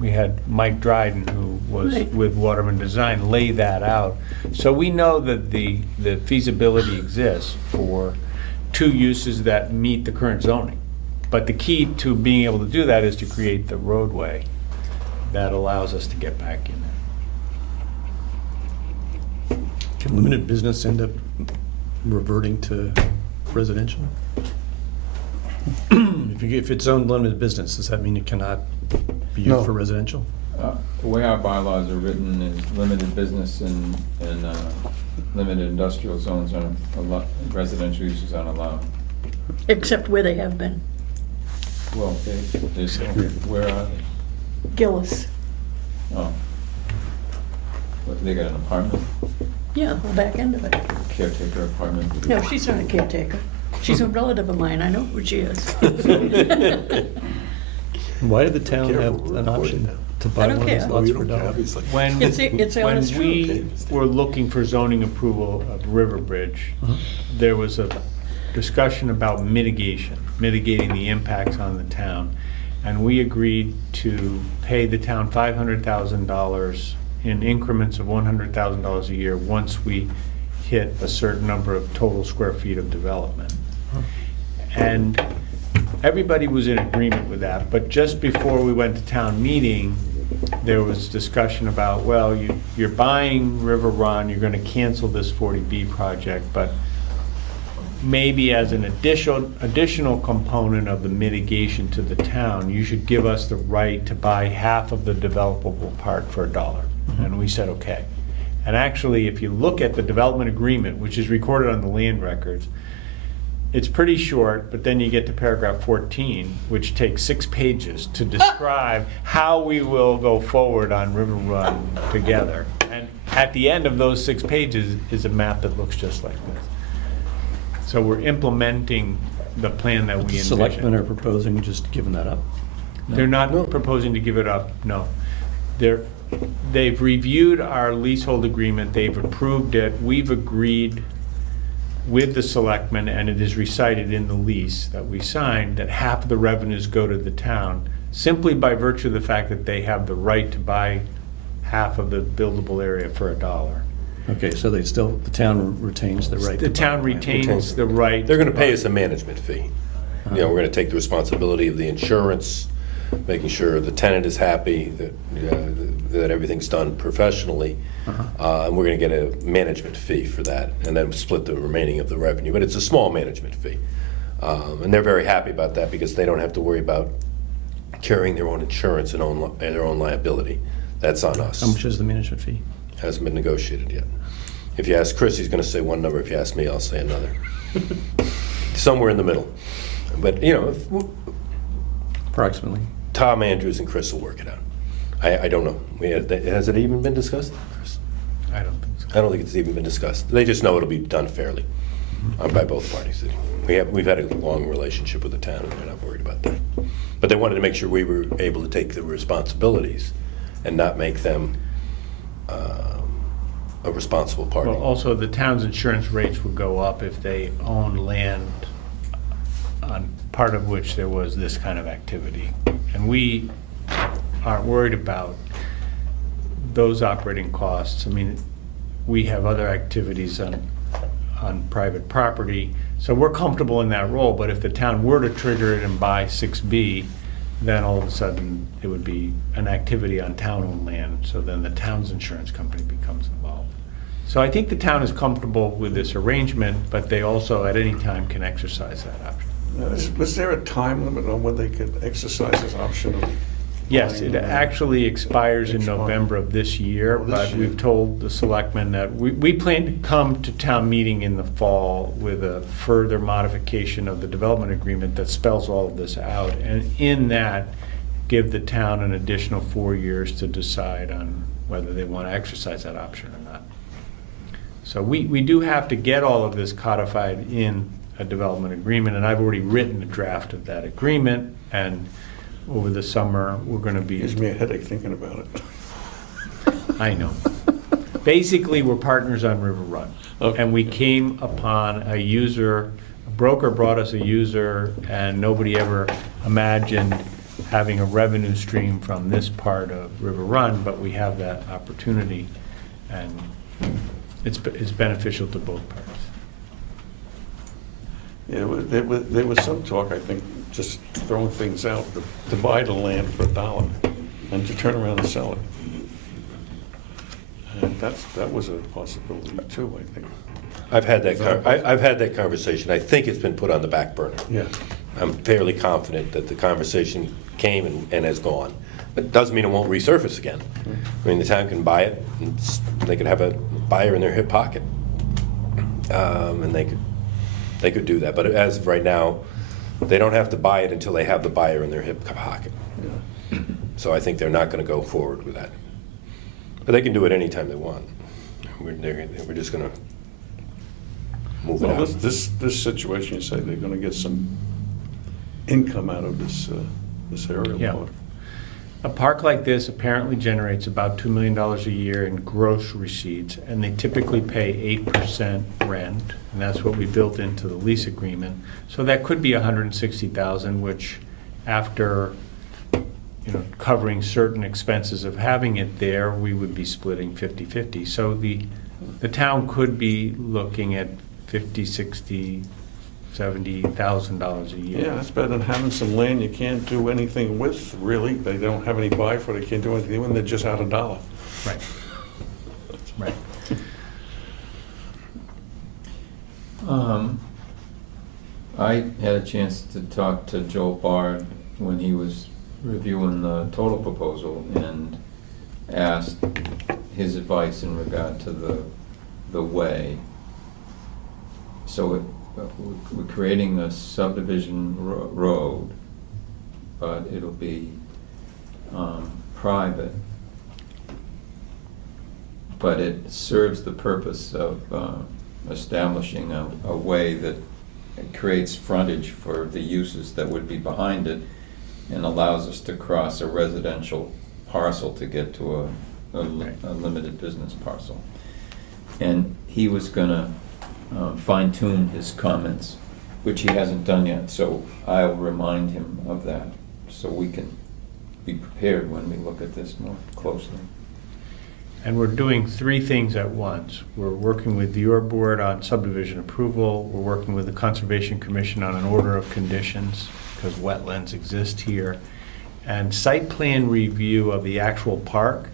We had Mike Dryden, who was Right. with Waterman Design, lay that out. So we know that the feasibility exists for two uses that meet the current zoning. But the key to being able to do that is to create the roadway that allows us to get back in there. Can limited business end up reverting to residential? If it's owned limited business, does that mean it cannot be No. used for residential? The way our bylaws are written is limited business and limited industrial zones are, residential uses aren't allowed. Except where they have been. Well, where are they? Gillis. Oh. What, they got an apartment, Yeah, the back end of it. caretaker apartment? No, she's not a caretaker. She's a relative of mine. I know who she is. Why did the town have an option to buy I don't one of these care. lots for a dollar? When, It's when honest we truth. were looking for zoning approval of Riverbridge, there was a discussion about mitigating the impacts on the town. And we agreed to pay the town $500,000 in increments of $100,000 a year once we hit a certain number of total square feet of development. And everybody was in agreement with that, but just before we went to town meeting, there was discussion about, well, you're buying River Run, you're gonna cancel this 40B project, but maybe as an additional component of the mitigation to the town, you should give us the right to buy half of the developable part for $1. And we said, okay. And actually, if you look at the development agreement, which is recorded on the land records, it's pretty short, but then you get to paragraph 14, which takes 6 pages to describe how we will go forward on River Run together. And at the end of those 6 pages is a map that looks just like this. So we're implementing the plan that we The envisioned. selectmen are proposing just giving that up? They're not proposing to give it up, no. They've reviewed our leasehold agreement, they've approved it, we've agreed with the selectmen, and it is recited in the lease that we signed, that half of the revenues go to the town, simply by virtue of the fact that they have the right to buy half of the buildable area for $1. Okay, so the town retains the right. The to buy town land. retains the right. They're gonna to pay buy. us a management fee. You know, we're gonna take the responsibility of the insurance, making sure the tenant is happy, that everything's done professionally. And we're gonna get a management fee for that, and then split the remaining of the revenue. But it's a small management fee. And they're very happy about that because they don't have to worry about carrying their own insurance and their own liability. That's on us. How much is the management fee? Hasn't been negotiated yet. If you ask Chris, he's gonna say one number. If you ask me, I'll say another. Somewhere in the middle. But, you know, Approximately. Tom Andrews and Chris will work it out. I don't know. Has it even been discussed, Chris? I don't think so. I don't think it's even been discussed. They just know it'll be done fairly by both parties. We've had a long relationship with the town, and they're not worried about that. But they wanted to make sure we were able to take the responsibilities and not make them a responsible party. Well, also, the town's insurance rates would go up if they own land on part of which there was this kind of activity. And we aren't worried about those operating costs. I mean, we have other activities on private property, so we're comfortable in that role. But if the town were to trigger it and buy 6B, then all of a sudden, it would be an activity on town-owned land, so then the town's insurance company becomes involved. So I think the town is comfortable with this arrangement, but they also, at any time, can exercise that option. Was there a time limit on when they could exercise this option of? Yes, buying it land? actually expires in Next month. November of this year, Oh, this but year. we've told the selectmen that we plan to come to town meeting in the fall with a further modification of the development agreement that spells all of this out. And in that, give the town an additional 4 years to decide on whether they want to exercise that option or not. So we do have to get all of this codified in a development agreement, and I've already written a draft of that agreement, and over the summer, we're gonna be. Gives me a headache thinking about it. I know. Basically, we're partners on River Run. Okay. And we came upon a user broker brought us a user, and nobody ever imagined having a revenue stream from this part of River Run, but we have that opportunity, and it's beneficial to both parties. Yeah, there was some talk, I think, just throwing things out, to buy the land for $1 and to turn around and sell it. And that was a possibility too, I think. I've had that conversation. I think it's been put on the back burner. Yeah. I'm fairly confident that the conversation came and has gone. It doesn't mean it won't resurface again. I mean, the town can buy it, and they could have a buyer in their hip pocket. And they could do that. But as of right now, they don't have to buy it until they have the buyer in their hip pocket. Yeah. So I think they're not going to go forward with that. But they can do it anytime they want. We're just going to move it Well, out. this situation, you say they're gonna get some income out of this aerial Yeah. park. A park like this apparently generates about $2 million a year in gross receipts, and they typically pay 8% rent, and that's what we built into the lease agreement. So that could be $160,000, which after, covering certain expenses of having it there, we would be splitting 50-50. So the town could be looking at $50,000, $60,000, $70,000 a year. Yeah, that's better than having some land you can't do anything with, really. They don't have any buy for it, they can't do anything, and they're just out $1. Right. Right. I had a chance to talk to Joel Bard when he was reviewing the total proposal and asked his advice in regard to the way. So we're creating a subdivision road, but it'll be private. But it serves the purpose of establishing a way that creates frontage for the uses that would be behind it and allows us to cross a residential parcel to get to a limited business parcel. And he was gonna fine tune his comments, which he hasn't done yet, so I'll remind him of that, so we can be prepared when we look at this more closely. And we're doing 3 things at once. We're working with your board on subdivision approval, we're working with the Conservation Commission on an order of conditions, because wetlands exist here, and site plan review of the actual park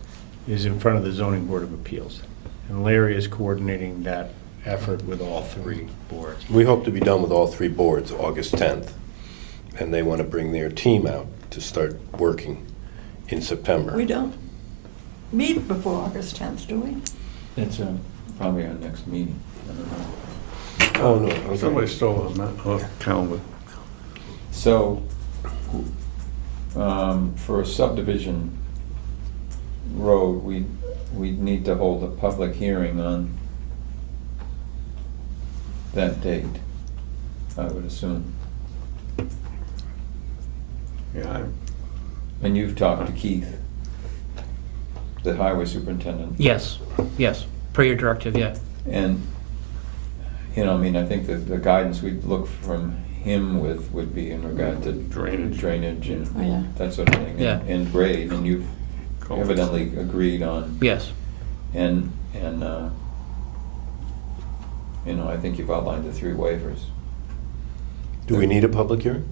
is in front of the Zoning Board of Appeals. And Larry is coordinating that effort with all 3 boards. We hope to be done with all 3 boards August 10th, and they want to bring their team out to start working in September. We don't meet before August 10th, do we? It's probably our next meeting. I don't know. Oh, no, okay. Somebody stole a calendar. So, for a subdivision road, we need to hold a public hearing on that date, I would assume. Yeah, And you've talked to Keith, the highway superintendent. Yes, per your directive, yeah. And, I think that the guidance we'd look from him with would be in regard to drainage and Oh, yeah. that sort of thing. Yeah. And grade, and you've evidently agreed on. Yes. And I think you've outlined the 3 waivers. Do we need a public hearing?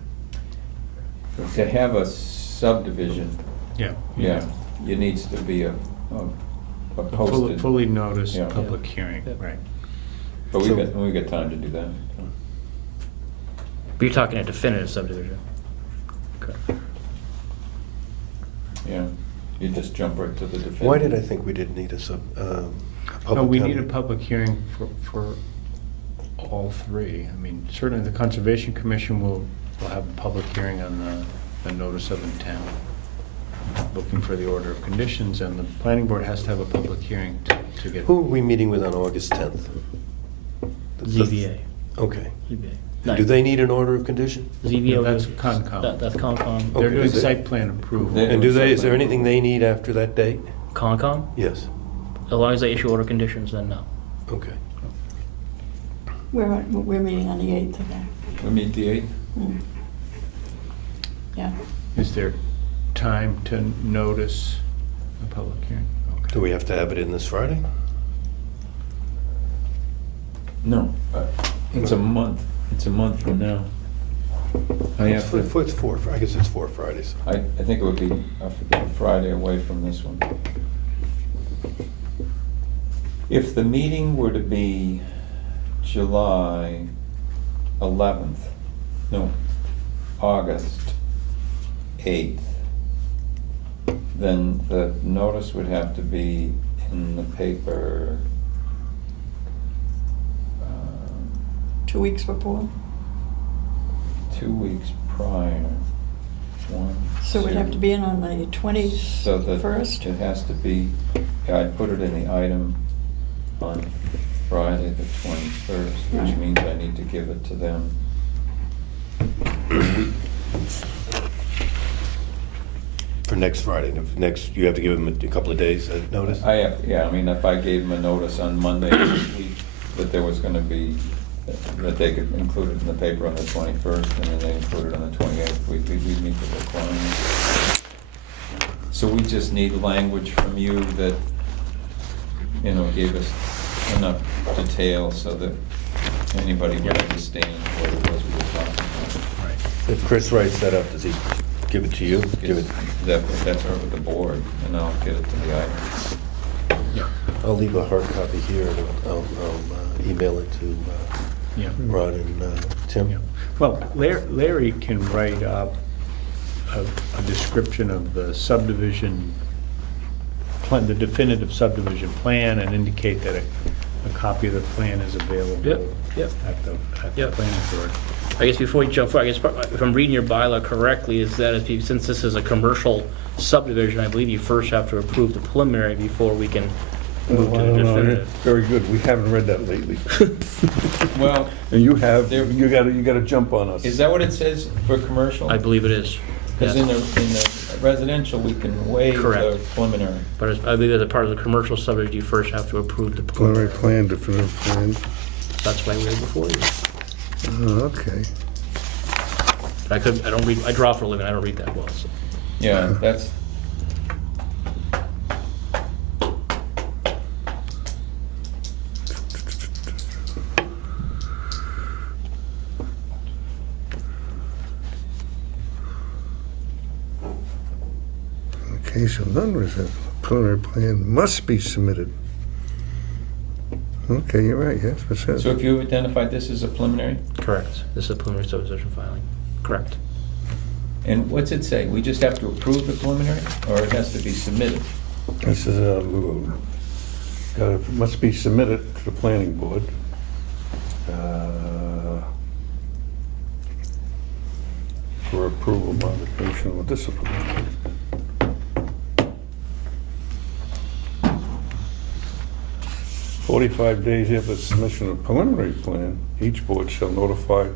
To have a subdivision, Yeah. yeah, it needs to be a A posted. fully noticed Yeah. public hearing, Yeah. right. But we've got time to do that. But you're talking a definitive subdivision. Okay. Yeah, you just jump right to the definitive. Why did I think we didn't need a public No, we hearing? need a public hearing for all 3. I mean, certainly the Conservation Commission will have a public hearing on the notice of intent, looking for the order of conditions, and the planning board has to have a public hearing to get. Who are we meeting with on August 10th? ZBA. Okay. ZBA. Do they need an order of condition? ZBA. That's Concom. That's Concom. They're Okay. doing Is it- site plan approval. They- And is there anything they need after that date? Concom? Yes. As long as they issue order conditions, then no. Okay. We're meeting on the 8th again. We meet the 8th? Yeah. Is there time to notice a public hearing? Do we have to have it in this Friday? No, it's a month. It's a month from now. I have to, It's four, I guess it's 4 Fridays. I think it would be a Friday away from this one. If the meeting were to be July 11th, no, August 8th, then the notice would have to be in the paper 2 weeks before. 2 weeks prior. One, So we'd have to two. be in on the So that 21st. it has to be, yeah, I put it in the item on Friday the 21st, which Right. means I need to give it to them. For next Friday, next, you have to give them a couple of days notice? I have, yeah, I mean, if I gave them a notice on Monday this week that there was gonna be, that they could include it in the paper on the 21st, and then they include it on the 28th, we'd meet the requirements. So we just need language from you that, you know, gave us enough detail so that anybody would understand what it was we were talking about. If Chris writes that up, does he give it to you? Give it. That's over the board, and I'll get it to the item. I'll leave a hard copy here, and I'll email it to Yeah. Ron and Tim. Yeah. Well, Larry can write up a description of the subdivision, plan, the definitive subdivision plan, and indicate that a copy of the plan is available Yep. at the Yep. planning board. I guess before we jump forward, I guess if I'm reading your bylaw correctly, is that if you, since this is a commercial subdivision, I believe you first have to approve the preliminary before we can move to I the don't know. definitive. Very good. We haven't read that lately. Well, And you have, There- you gotta jump on us. is that what it says for commercial? I believe it is. Because yes. in the residential, we can waive the Correct. preliminary. But I believe as a part of the commercial subdivision, you first have to approve the Preliminary preliminary. plan, definitive plan. That's why we're before you. Oh, okay. I don't read, I draw for a living, I don't read that well, so. Yeah, that's, Okay, so non-residential preliminary plan must be submitted. Okay, you're right, yes, it says. so if you identified this as a preliminary, Correct. This is a preliminary subdivision filing. Correct. and what's it say? We just have to approve the preliminary, or it has to be submitted? This is must be submitted to the planning board. For approval, modification, or disapproval. "45 days after submission of preliminary plan, each board shall notify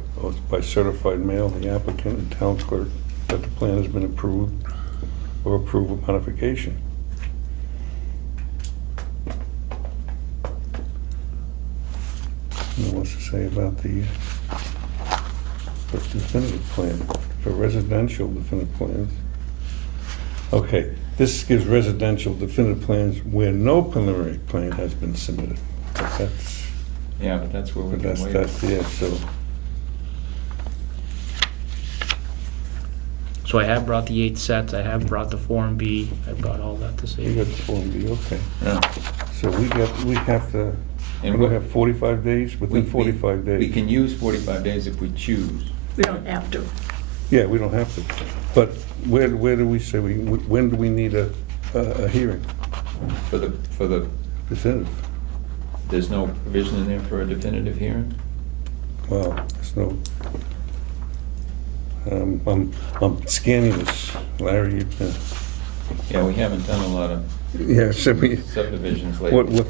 by certified mail the applicant and town clerk that the plan has been approved or approve of modification." And what's to say about the definitive plan, for residential definitive plans? Okay, this gives residential definitive plans where no preliminary plan has been submitted. That's, Yeah, but that's where we can waive it. that's, yeah, so, So I have brought the 8 sets, I have brought the Form B, I brought all that this you got evening. the Form B, okay. Yeah. So we have to, And we what- have 45 days, We- within 45 days. We can use 45 days if we choose. We don't have to. Yeah, we don't have to, but where do we say, when do we need a hearing, For the, definitive? there's no provision in there for a definitive hearing? Well, there's no, I'm scanning this, Larry. Yeah, we haven't done a lot of Yeah, send me, subdivisions lately.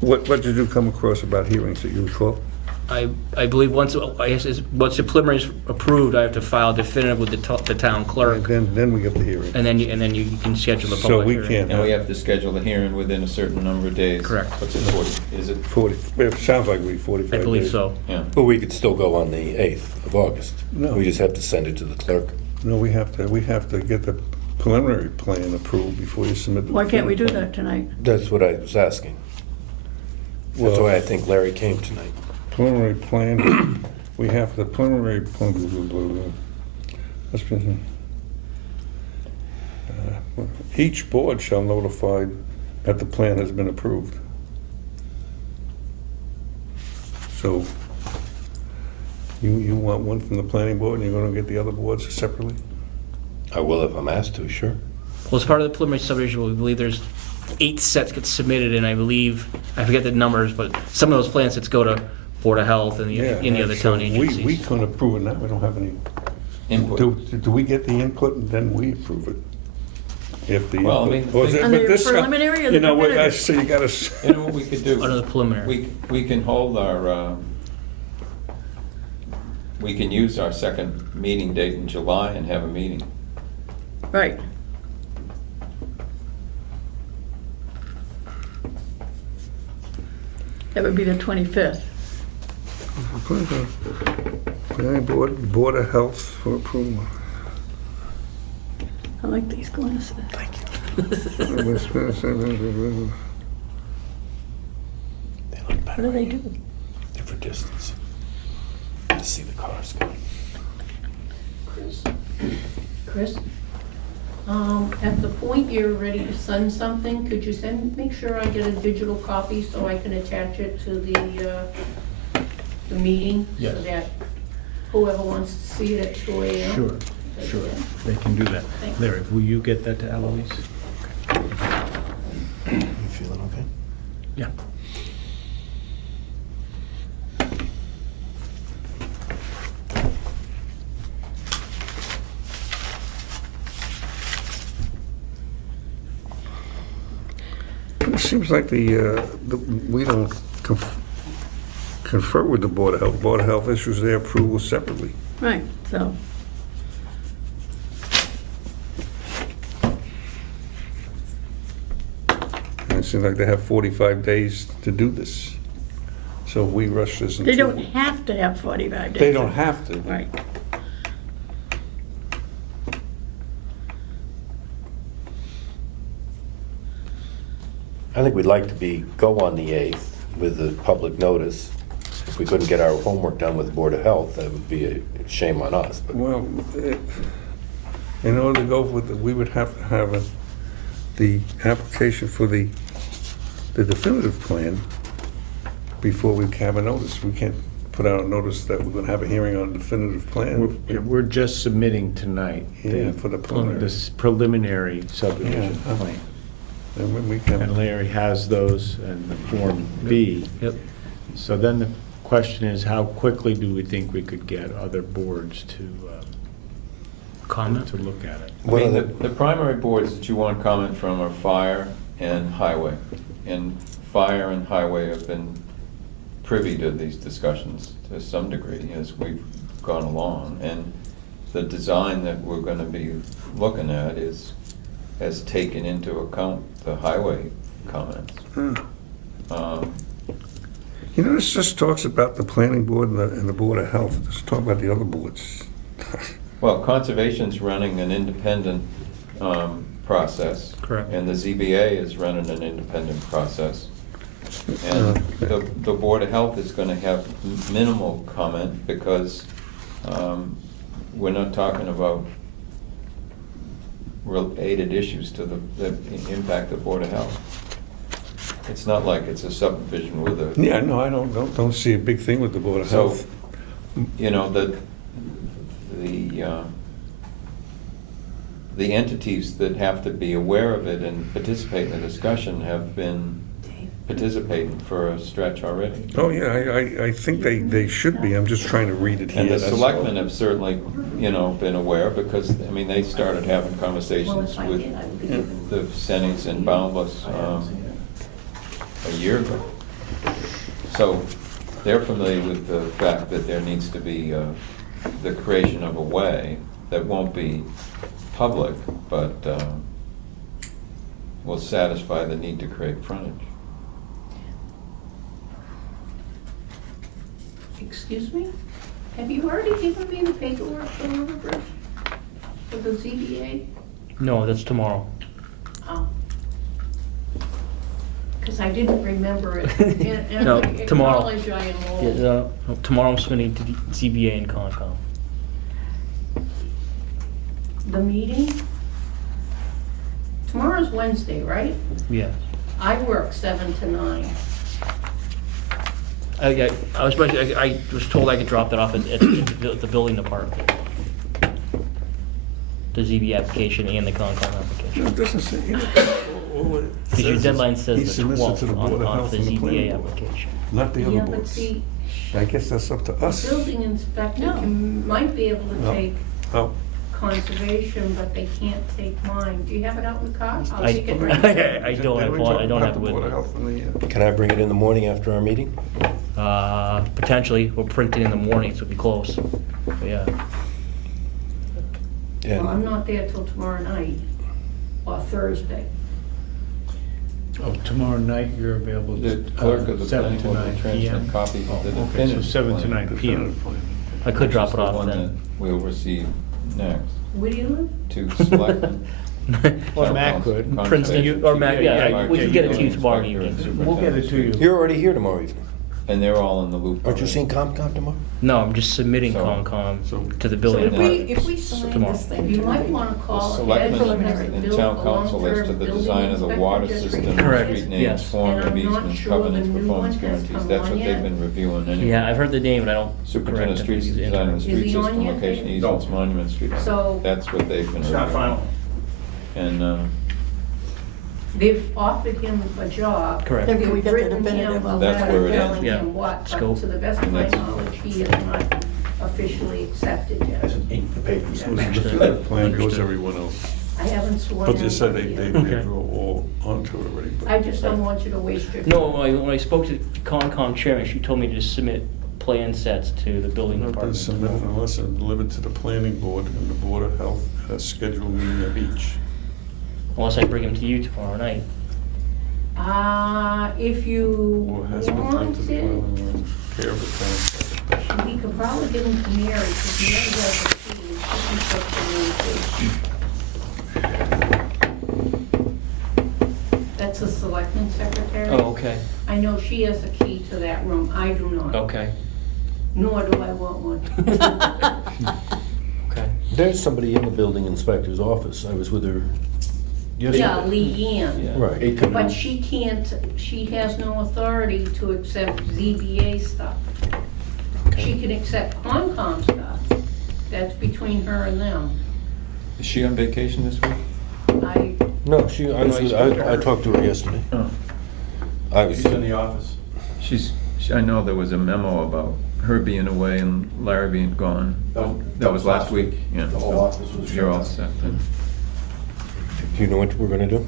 what did you come across about hearings that you recall? I believe once the preliminary is approved, I have to file definitive with the town And clerk, then we get the hearing. and then you can schedule the So public we hearing. can't And we have have to schedule the hearing within a certain number of days. Correct. What's it, 40, is it? 40, it sounds like we 45 I days. believe so. Yeah. But we could still go on the 8th of August. No. We just have to send it to the clerk. No, we have to get the preliminary plan approved before you submit the. Why can't we do definitive that tonight? That's what I was asking. That's Well- why I think Larry came tonight. Preliminary plan, we have the preliminary plan. That's been, each board shall notify that the plan has been approved. So, you want one from the planning board, and you're gonna get the other boards separately? I will if I'm asked to, sure. Well, as part of the preliminary subdivision, we believe there's 8 sets get submitted, and I believe, I forget the numbers, but some of those plan sets go to Board of Health and any other so town agencies. We couldn't approve it now, we don't have any. Input. Do we get the input and then we approve it? If the. Well, I input- mean, or is it- On but the this- preliminary or the You know what, I definitive? say you gotta. You know what we could do? Under the preliminary. We can hold our, we can use our second meeting date in July and have a meeting. Right. That would be the 25th. Planning board, Board of Health for approval. I like these glasses. Thank you. They look better. What do they do? They're for distance. To see the cars coming. Chris, at the point you're ready to send something, could you make sure I get a digital copy so I can attach it to the meeting? Yes. So that whoever wants to see it at 2 AM? Sure, sure, they can do that. Thank you. Larry, will you get that to Eloise? You feeling okay? Yeah. It seems like we don't confer with the Board of Health. Board of Health issues their approval separately. Right, so, And it seems like they have 45 days to do this. So if we rush this into. they don't have to have 45 days. They don't have to. Right. I think we'd like to go on the 8th with the public notice. If we couldn't get our homework done with the Board of Health, that would be a shame on us. But Well, in order to go with it, we would have to have the application for the definitive plan before we have a notice. We can't put out a notice that we're gonna have a hearing on a definitive plan. We're just submitting tonight. Yeah, for the preliminary. This preliminary subdivision Yeah. plan. And when we And can, Larry has those in the Form B. Yep. So then the question is, how quickly do we think we could get other boards to Comment? look at it? I mean, the primary boards that you want comment from are fire and highway. And fire and highway have been privy to these discussions to some degree as we've gone along. And the design that we're gonna be looking at has taken into account the highway comments. you know, this just talks about the planning board and the Board of Health. Let's talk about the other boards. Well, Conservation's running an independent process. Correct. And the ZBA is running an independent process. And the Board of Health is gonna have minimal comment because we're not talking about related issues to that impact the Board of Health. It's not like it's a subdivision with a. Yeah, no, I don't see a big thing with the Board of So, Health. you know, the entities that have to be aware of it and participate in the discussion have been participating for a stretch already. Oh, yeah, I think they should be. I'm just trying to read it here. And the that's all. selectmen have certainly, you know, been aware because, I mean, they started having Well, conversations if I with did, I would be given. the Sennies and Boundless a year ago. So, they're familiar with the fact that there needs to be the creation of a way that won't be public, but will satisfy the need to create frontage. Excuse me? Have you already given me the paperwork for Riverbridge? For the ZBA? No, that's tomorrow. Oh. Because I didn't remember it. And No, I tomorrow. acknowledge I am old. Yeah, no, tomorrow I'm submitting to the ZBA and Concom. The meeting? Tomorrow's Wednesday, right? Yeah. I work 7 to 9. I was told I could drop that off at the building department. The ZB application and the Concom application. It doesn't say. Because your deadline says He the submits it to 12th the Board of on Health the and the ZBA Planning Board, application. not the other Yeah, but boards. see, I guess that's up to the us. building inspector No. might be able to No. take Oh, conservation, but they can't take mine. Do you have it out in the car? I'll I take it right now. I don't have one, I don't have it the Board with of me. Health and the, Can I bring it in the morning after our meeting? Potentially, we'll print it in the morning, so it'll be close. But yeah. Well, I'm And not there till tomorrow night, or Thursday. Oh, tomorrow night you're available. The clerk of the 7 planning to board will 9 transmit p.m. copies of the Oh, okay, so definitive 7 to plan, 9 p.m. definitive plan. I could drop which it is the off one then. that we'll receive next Where do you live? to selectmen. Well, Matt could. Princeton, or Matt, yeah, we can get it to you tomorrow Inspector and evening. We'll get it to you. you're already here tomorrow evening. And they're all in the loop. Aren't you already. seeing Comcom tomorrow? No, I'm just submitting So- Concom to the So building if department. we sign Tomorrow. this thing You might tonight, wanna The call Ed, selectmen who has preliminary. and built town a council as to long-term the building design of the water inspector system, district. Correct, street names, yes. form And of I'm not easements, sure the covenants, new performance one has guarantees, come that's on what they've yet. been reviewing anyway. Yeah, I've heard the name, but I don't. Superintendent of correct Streets if is he's designing the interested. street Is he on system, yet, location Dave? easements, monument street. So- That's what they've been It's reviewing. not final. And, They've offered him a job. Correct. Maybe we They've get the written him definitive a on That's letter where it is. telling Yeah. him what, but Scope. to the best of my And that's- knowledge, he is not officially accepted yet. Hasn't inked the paper yet. The Understood. definitive plan goes Understood. everyone else. I haven't sworn But you said they anybody yet. go all onto it already. but- I just don't want you to waste your time. No, when I spoke to the Concom chairman, she told me to just submit plan sets to the building Not been department. submitted unless it's delivered to the planning board and the Board of Health has scheduled meeting of each. Unless I bring them to you tomorrow night. If you Or has been done want to the it, care of the town. we could probably give them to Mary, because Mary has the key, she can put them in. That's the selectman secretary. Oh, okay, I know she has a key to that room, I do not. okay, Nor do I want one. okay. There's somebody in the building inspector's office. I was with her yesterday. Yeah, Leanne. Yeah. Right. But she can't, she has no authority to accept ZBA stuff. She can accept Concom stuff. That's between her and them. is she on vacation this week? I, No, I talked to her yesterday. Oh. I was, She's in the office. I know there was a memo about her being away and Larry being gone. That was last week, yeah. The whole office was You're shut all down. set then. do you know what we're gonna do?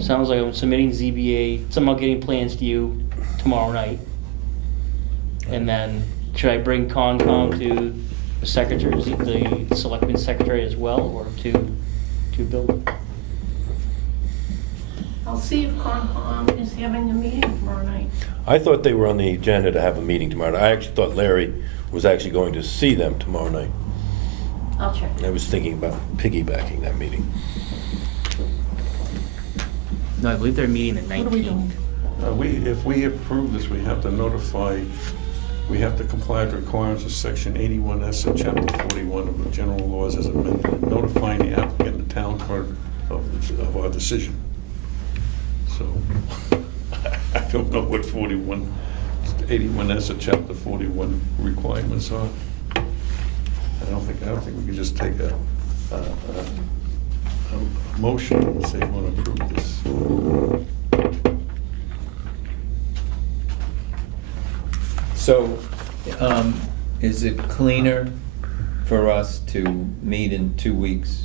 Sounds like I'm submitting ZBA, somehow getting plans to you tomorrow night. And then, should I bring Concom to the secretary, the selectman secretary as well, or to build? I'll see if Concom is having a meeting tomorrow night. I thought they were on the agenda to have a meeting tomorrow night. I actually thought Larry was actually going to see them tomorrow night. I'll check. I was thinking about piggybacking that meeting. No, I believe they're meeting the What are we 19th. doing? If we approve this, we have to notify, we have to comply with the requirements of section 81S of chapter 41 of the general laws as amended, notifying the applicant and the town clerk of our decision. So, I don't know what 81S of chapter 41 requirements are. I don't think we can just take a motion and say we want to approve this. So, is it cleaner for us to meet in 2 weeks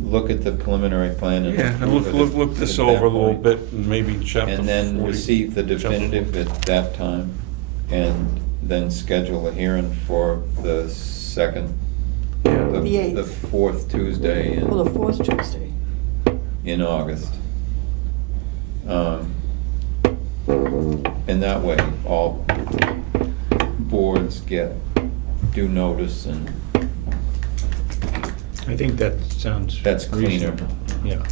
look at the preliminary plan and. Yeah, and approve it look this at that over a little point. bit and maybe chapter 40. And then receive the chapter 40. definitive at that time, and then schedule a hearing for the second, The 8th. the fourth Tuesday Well, the fourth Tuesday. in August. And that way, all boards get due notice, and I think that sounds. That's cleaner. reasonable. Yeah. Yeah.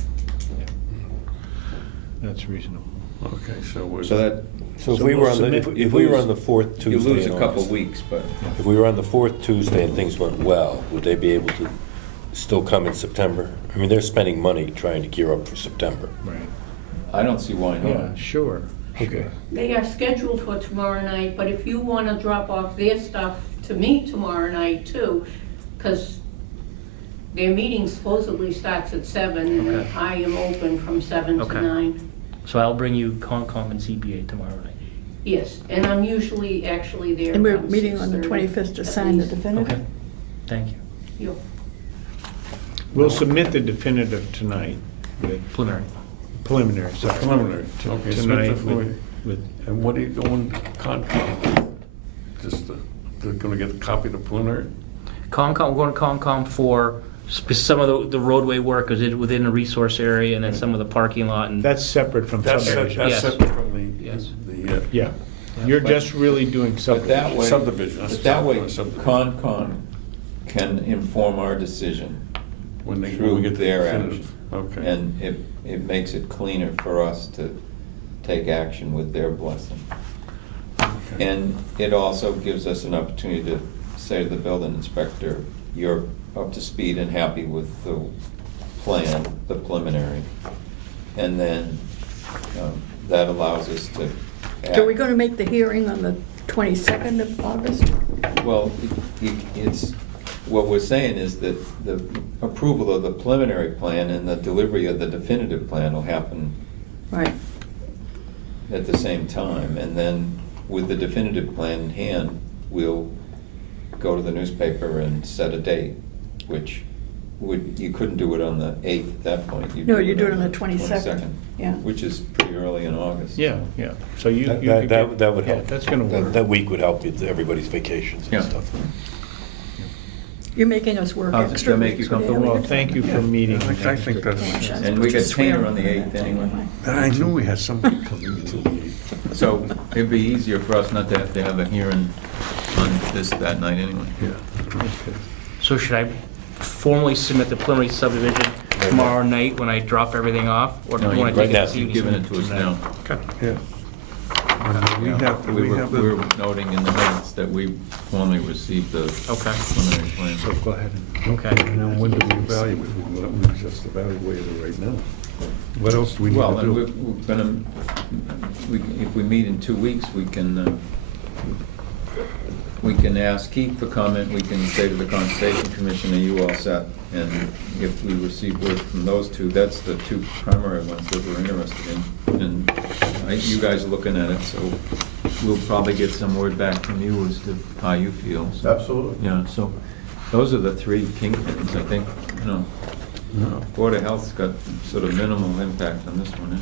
That's reasonable. Okay, so we're. so that, So if So we we'll were on the, submit- if we were on the fourth Tuesday you lose in a couple August, weeks, but if we were on the fourth Tuesday and things went well, would they be able to still come in September? I mean, they're spending money trying to gear up for September. Right. I don't see why Yeah, not. sure. Okay. They are scheduled for tomorrow night, but if you want to drop off their stuff to me tomorrow night too, because their meeting supposedly starts at 7, and Okay. I am open from 7 to Okay. 9. So I'll bring you Concom and ZBA tomorrow night. Yes, and I'm usually actually there And we're around meeting on the 6:30 25th to at sign the least. definitive. Okay, thank you. You- We'll submit the definitive tonight, with preliminary, sorry. Preliminary, okay, so Tonight definitely. with, And what are you doing, Concom? Just, they're gonna get a copy of the preliminary? Concom, we're going to Concom for some of the roadway work is within the resource area, and then some of the parking lot and. that's separate from That's subdivision. Yes. separate from the, Yes. the, Yeah, you're But- just really doing But that subdivision. way, Subdivision, that's but that way, subdivision. Concom can inform our decision when we through get the their definitive. action. Okay. And it makes it cleaner for us to take action with their blessing. Okay. And it also gives us an opportunity to say to the building inspector, you're up to speed and happy with the plan, the preliminary. And then that allows us to act. So we're gonna make the hearing on the 22nd of August? Well, it's, what we're saying is that the approval of the preliminary plan and the delivery of the definitive plan will happen Right. at the same time. And then with the definitive plan in hand, we'll go to the newspaper and set a date, which you couldn't do it on the 8th at that point. You'd No, you do it on the 22nd. Yeah. Which is pretty early in August. Yeah, yeah, so you. That, you that, could that get- that would yeah, help. That's gonna work. That week would help with everybody's vacations Yeah. and stuff. You're making us work How's extra that make you weeks with comfortable? Well, Elliot. thank you for meeting. I think that's, And we get Tina on the 8th anyway. I knew we had somebody coming until the 8th. So it'd be easier for us not to have a hearing on this that night anyway. Yeah. So should I formally submit the preliminary subdivision tomorrow night when I drop everything off? Or do No, you want you- to take right it now, to You've given it to us now. Okay. Yeah. We have, We were the. noting in the minutes that we formally received the Okay. preliminary plan. So go ahead. Okay. Now, when do we evaluate? We just evaluated it right now. What else do we need Well, to and do? we're gonna, if we meet in 2 weeks, we can ask Keith for comment, we can say to the Conservation Commission, are you all set? And if we receive word from those two, that's the two primary ones that we're interested in. And you guys are looking at it, so we'll probably get some word back from you as to how you feel. So, Absolutely. yeah, so those are the three kingpins, I think, you know. No. Board of Health's got sort of minimal impact on this one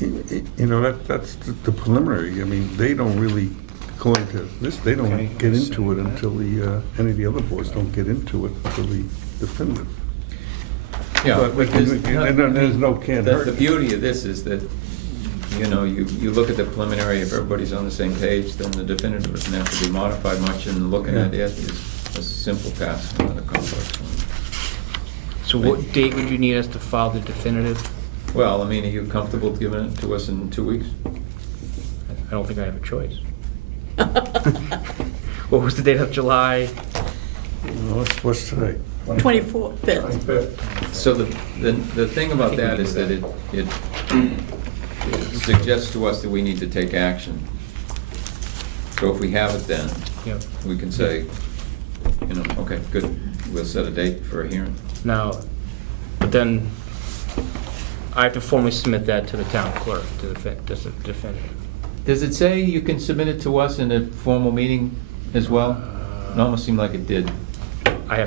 anyway. You know, that's the preliminary. I mean, they don't really, according to this, they Okay. don't get into it until any of the other boards don't get into it until the definitive. Yeah, But because and then there's no can't the hurt. beauty of this is that, you know, you look at the preliminary, if everybody's on the same page, then the definitive doesn't have to be modified much, and looking at it is a simple task, not a complex one. So what date would you need us to file the definitive? Well, I mean, are you comfortable giving it to us in 2 weeks? I don't think I have a choice. What was the date of July? What's today? 24th, 5th. So the thing about that is that it suggests to us that we need to take action. So if we have it then, Yep. we can say, you know, okay, good, we'll set a date for a hearing. Now, but then I have to formally submit that to the town clerk, to the definitive. Does it say you can submit it to us in a formal meeting as well? It almost seemed like it did. I'd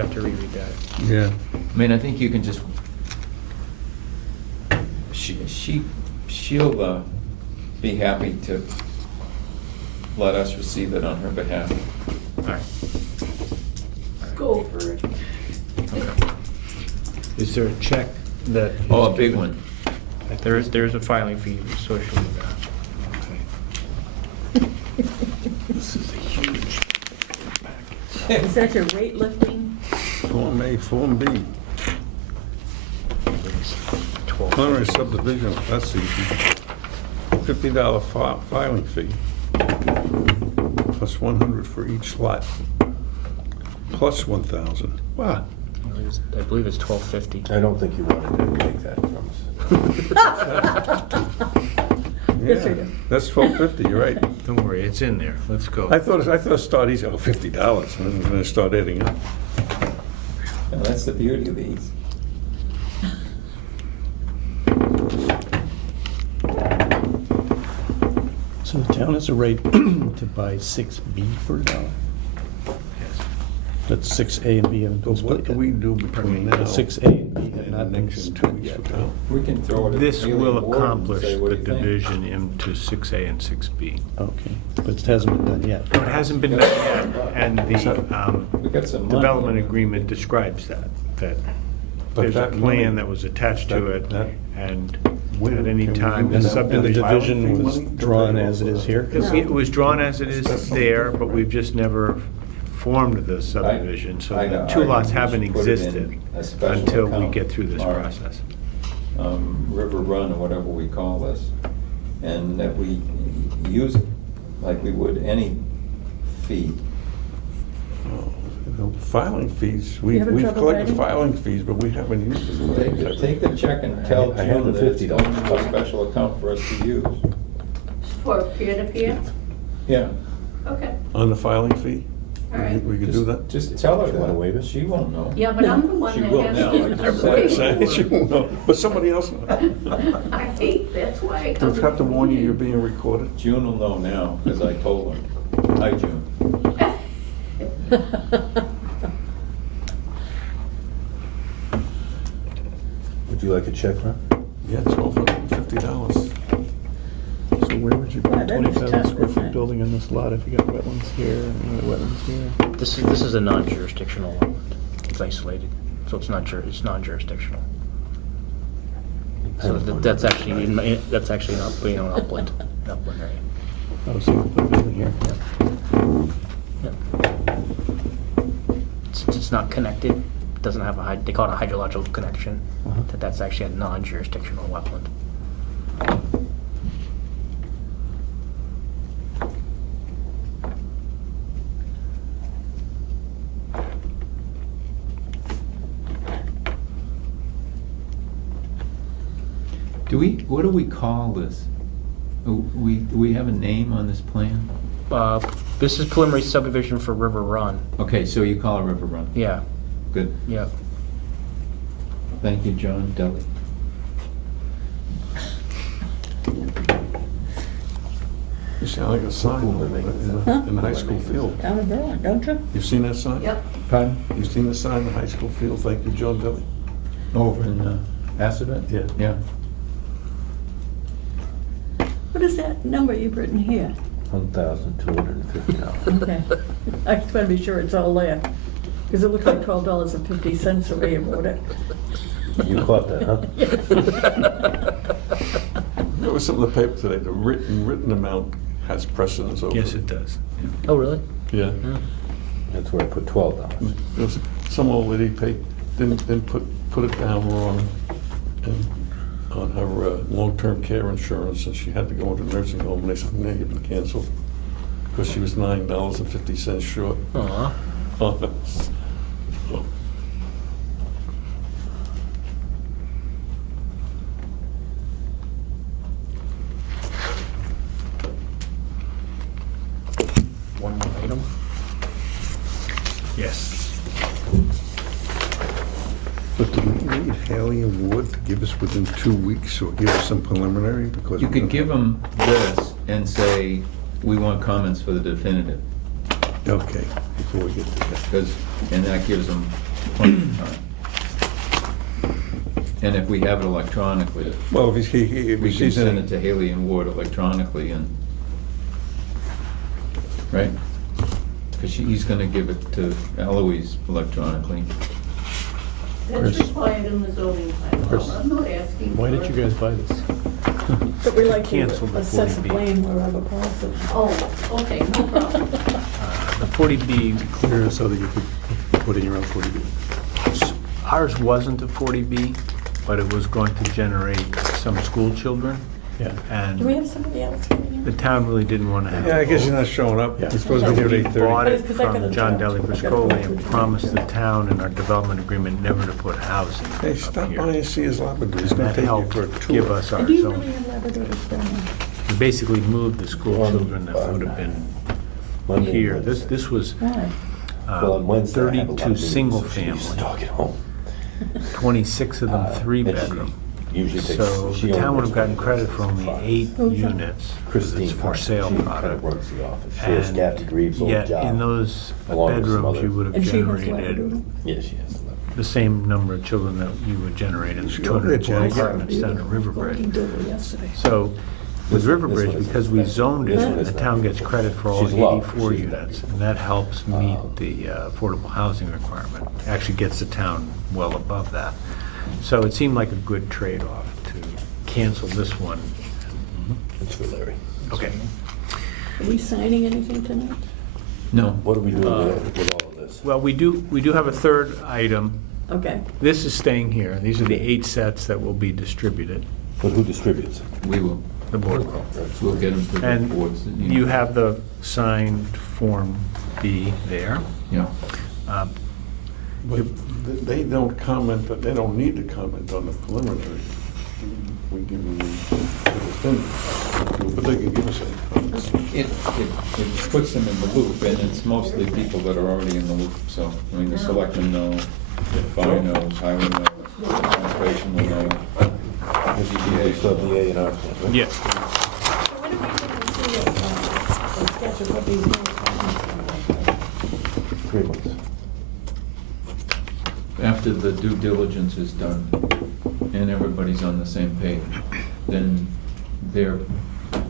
have to reread that. Yeah. I mean, I think you can just, she'll be happy to let us receive it on her behalf. All right. Go for it. Is there a check that? Oh, a big one. There's a filing fee associated with that. This is a huge Is that your weightlifting? Form A, Form B. Preliminary subdivision, that's easy. $50 filing fee. Plus 100 for each lot. Plus 1,000. Wow. I believe it's $12.50. I don't think you wanted to take that from us. Yes, we Yeah, do. that's $12.50, you're right. Don't worry, it's in there. Let's go. I thought it started easy, $50, and then it started adding up. And that's the beauty of these. So the town has a right to buy 6B for $1. That's 6A and B haven't been But what split do yet. we do between now? The 6A and B have and not the been next 2 split weeks yet. for town? We can throw it at This the will alien board and accomplish say, what the do you think? division into 6A and 6B. Okay, but it hasn't been done yet. No, it hasn't been done yet, and the We got some money. development agreement describes that But there's a that plan money- that was attached to it, that- and When at any can we time, do the that? And the subdivision. division was drawn as it is here? It was drawn as it is there, but we've just never formed the subdivision, so I the know, two I lots think we haven't should put it in existed a special until we account, get through this or, process. River Run or whatever we call this, and that we use it like we would any fee. Filing fees, You having we've trouble collected writing? filing fees, but we haven't used them. Take the check and tell I had Jim the that it's $50. going to a special account for us to use. For peer-to-peer? Yeah. Okay, On the filing fee? all right. We could do that? Just tell her You wanna that. waive it? She won't know. Yeah, but I'm the one She that will has now, to I give just the said. rate. She won't know, but somebody else knows. I hate, that's why I come. We've had to warn you, you're being recorded. June will know now, because I told her. Hi, June. Would you like a check, Ron? Yeah, $1,250. So where would you put Yeah, a that is 20,000 tough, square isn't foot it? building on this lot if you got wetlands here and you got wetlands here? This is a non-jurisdictional wetland. It's isolated, so it's it's non-jurisdictional. So that's actually not, an upland area. Oh, so you put a building here. Yeah. It's not connected, it doesn't have they call it a hydrological connection. Uh-huh. That's actually a non-jurisdictional wetland. What do we call this? Do we have a name on this plan? This is preliminary subdivision for River Run. Okay, so you call it River Run. Yeah, Good. yeah. Thank you, John Deli. You sound like a sign in the high school field. Down in Berlin, don't you? You've seen that sign? Yep. Pardon? You've seen the sign in the high school field, thank you, John Deli? Over in Assabet? Yeah. Yeah. What is that number you've written here? $1,250. Okay. I just want to be sure it's all there, because it looked like $12.50 the way you wrote it. You caught that, huh? There was something in the paper today, the written amount has precedence over. Yes, it does. Oh, really? Yeah. That's where I put $12. There was some old lady didn't put it down wrong and on her long-term care insurance, and she had to go into a nursing home, and they said, no, you've been canceled, because she was $9.50 short. Aw. Oh, that's- oh. One more item. Yes. But do we need Haley and Wood to give us within 2 weeks, or give us some preliminary, because. You could give them this and say, we want comments for the definitive. Okay, before we get to that. Because, and that gives them plenty of time. And if we have it electronically, Well, if he we can sees send any, it to Haley and Ward electronically and, right? Because he's gonna give it to Eloise electronically. That's required in the zoning bylaw. I'm not asking Why for did it. you guys buy this? But we like to Cancel the assess 40B. blame wherever possible. Oh, okay, no problem. The 40B, Clear so that you could put in your own 40B. ours wasn't a 40B, but it was going to generate some school children. Yeah. Do we And have somebody else coming in? the town really didn't want to have. yeah, I guess it. you're not showing up. Yeah. You're supposed to be here at We bought 8:30. it Because I gotta from John Deli jump. Briscoe and promised the town in our development agreement never to put housing Hey, up stop here. by and see his Labrador. He's And gonna that take you helped for a give tour. us our And do you zone. really have Labradors down there? We basically moved the school children that would have been Monday, here. Wednesday. This was Why? Well, on Wednesday, I have a lot of 32 meetings, single so she used to family, talk at home. 26 of them And she 3-bedroom. Usually takes. So she the only town would works have gotten Monday, credit for only Wednesday, 8 Who's that? units, because Christine it's for Carter, sale she kind of product. runs the office. She has And Kathy Greaves' old yet job. in those along with some bedrooms, other- you would have And she has generated Labradoodle? Yeah, she has. the same number of children that you would generate in the Go there, 204 Jack. apartments down at Walking Riverbridge. Dover yesterday. So with This one Riverbridge, is- because we zoned this one it, is the not. town gets credit for all She's low. 84 She's units, not. and that helps meet the affordable housing requirement. Actually gets the town well above that. So it seemed like a good trade-off to cancel this one. It's for Larry. Okay. Are we signing anything tonight? No. What are we doing with all of this? Well, we do have a third item. Okay. This is staying here. These are the 8 sets that will be distributed, But who distributes it? We will, the board. we'll get them to the And boards. that you have the signed Form B there. Yeah. Um, But they don't comment, they don't need to comment on the preliminary. We give them the definitive, but they can give us any comments. It puts them in the loop, and it's mostly people that are already in the loop, so, I mean, the selectmen know, fire knows, highway knows, conservation will know. We still have the A and R plan, right? Yes. So when are we going to see a sketch of what these new apartments are like? 3 months. After the due diligence is done, and everybody's on the same page, then they're,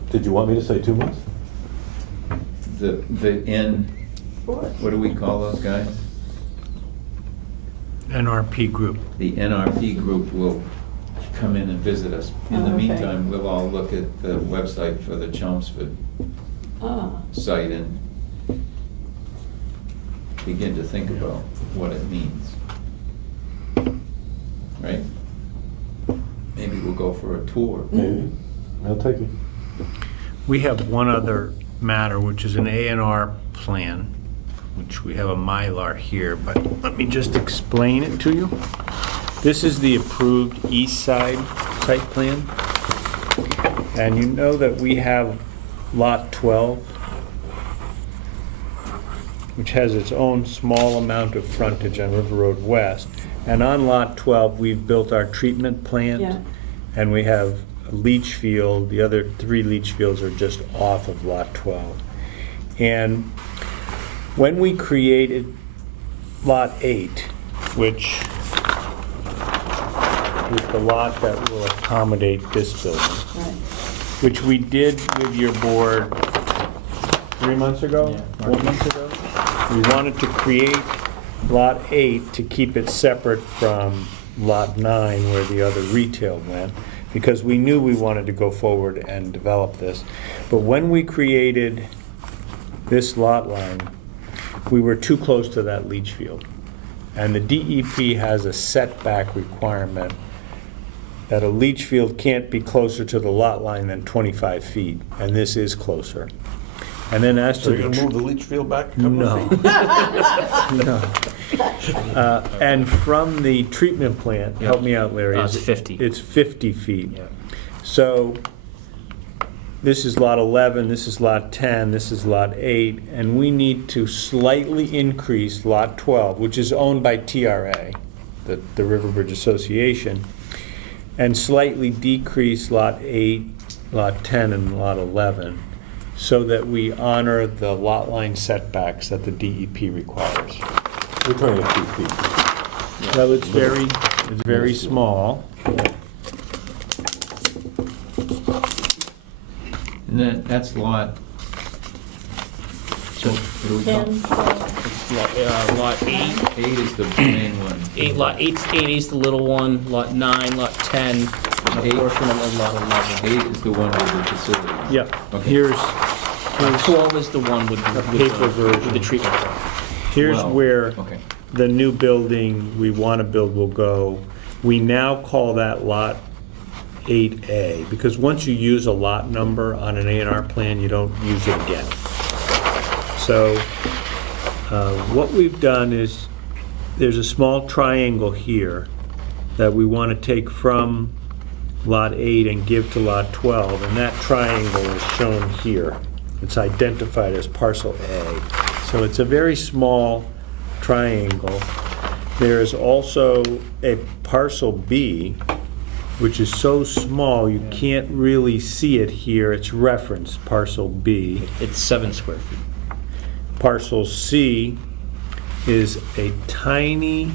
Did you want me to say 2 months? the N, what do we call those guys? NRP group. The NRP group will come in and visit us. In the Oh, okay. meantime, we'll all look at the website for the Chelmsford Ah, site and begin to think about what it means. Right? Maybe we'll go for a tour. Maybe. I'll take it. We have one other matter, which is an A&R plan, which we have a Mylar here, but let me just explain it to you. This is the approved east side site plan. And you know that we have Lot 12, which has its own small amount of frontage on River Road West. And on Lot 12, we've built our treatment plant. Yeah. And we have a leach field. The other 3 leach fields are just off of Lot 12. And when we created Lot 8, which is the lot that will accommodate this building, right. which we did with your board 3 months ago, Yeah. 4 months ago. We wanted to create Lot 8 to keep it separate from Lot 9 where the other retail went, because we knew we wanted to go forward and develop this. But when we created this lot line, we were too close to that leach field. And the DEP has a setback requirement that a leach field can't be closer to the lot line than 25 feet, and this is closer. And then as to So the... you're gonna move the leach field back a couple No. of feet? No. And from the treatment plant, help me out, Larry. It's is it- 50. It's 50 feet. Yeah. So this is lot 11, this is lot 10, this is lot 8, and we need to slightly increase lot 12, which is owned by TRA, the Riverbridge Association, and slightly decrease lot 8, lot 10, and lot 11. so that we honor the lot line setbacks that the DEP requires. We're trying to keep feet. So it's very small. And that's lot. So, what do we call it? 10, Lot 8, 8 is the main one. 8 is the little one, lot 9, lot 10, and a Eight. portion of lot 11. 8 is the one with the facility. Yeah, Okay. here's 12 is the one with paper version. with the treatment plant. here's Well, where Okay. the new building we want to build will go. We now call that lot 8A, because once you use a lot number on an A&R plan, you don't use it again. So what we've done is, there's a small triangle here that we want to take from lot 8 and give to lot 12, and that triangle is shown here. It's identified as parcel A. So it's a very small triangle. There is also a parcel B, which is so small you can't really see it here. It's referenced, parcel B. It's 7 square feet. Parcel C is a tiny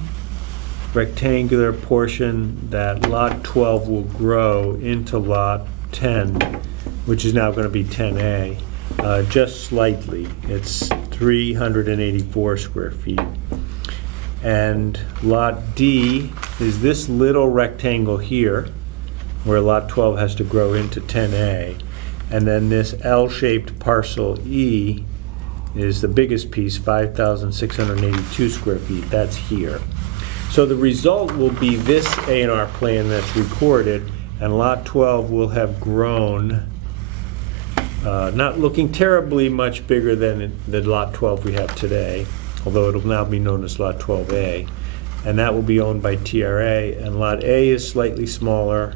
rectangular portion that lot 12 will grow into lot 10, which is now going to be 10A, just slightly. It's 384 square feet. And lot D is this little rectangle here, where lot 12 has to grow into 10A. And then this L-shaped parcel E is the biggest piece, 5,682 square feet. That's here. So the result will be this A&R plan that's recorded, and lot 12 will have grown, not looking terribly much bigger than the lot 12 we have today, although it'll now be known as lot 12A, and that will be owned by TRA. And lot A is slightly smaller,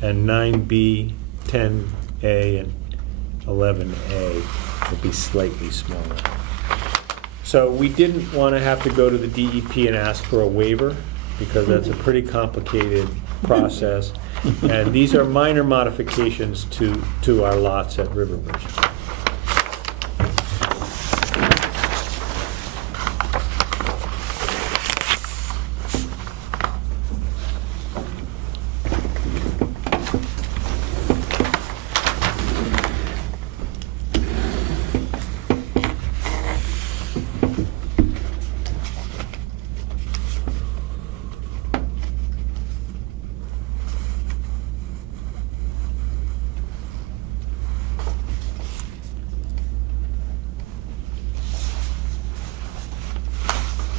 and 9B, 10A, and 11A will be slightly smaller. So we didn't want to have to go to the DEP and ask for a waiver, because that's a pretty complicated process. And these are minor modifications to our lots at Riverbridge.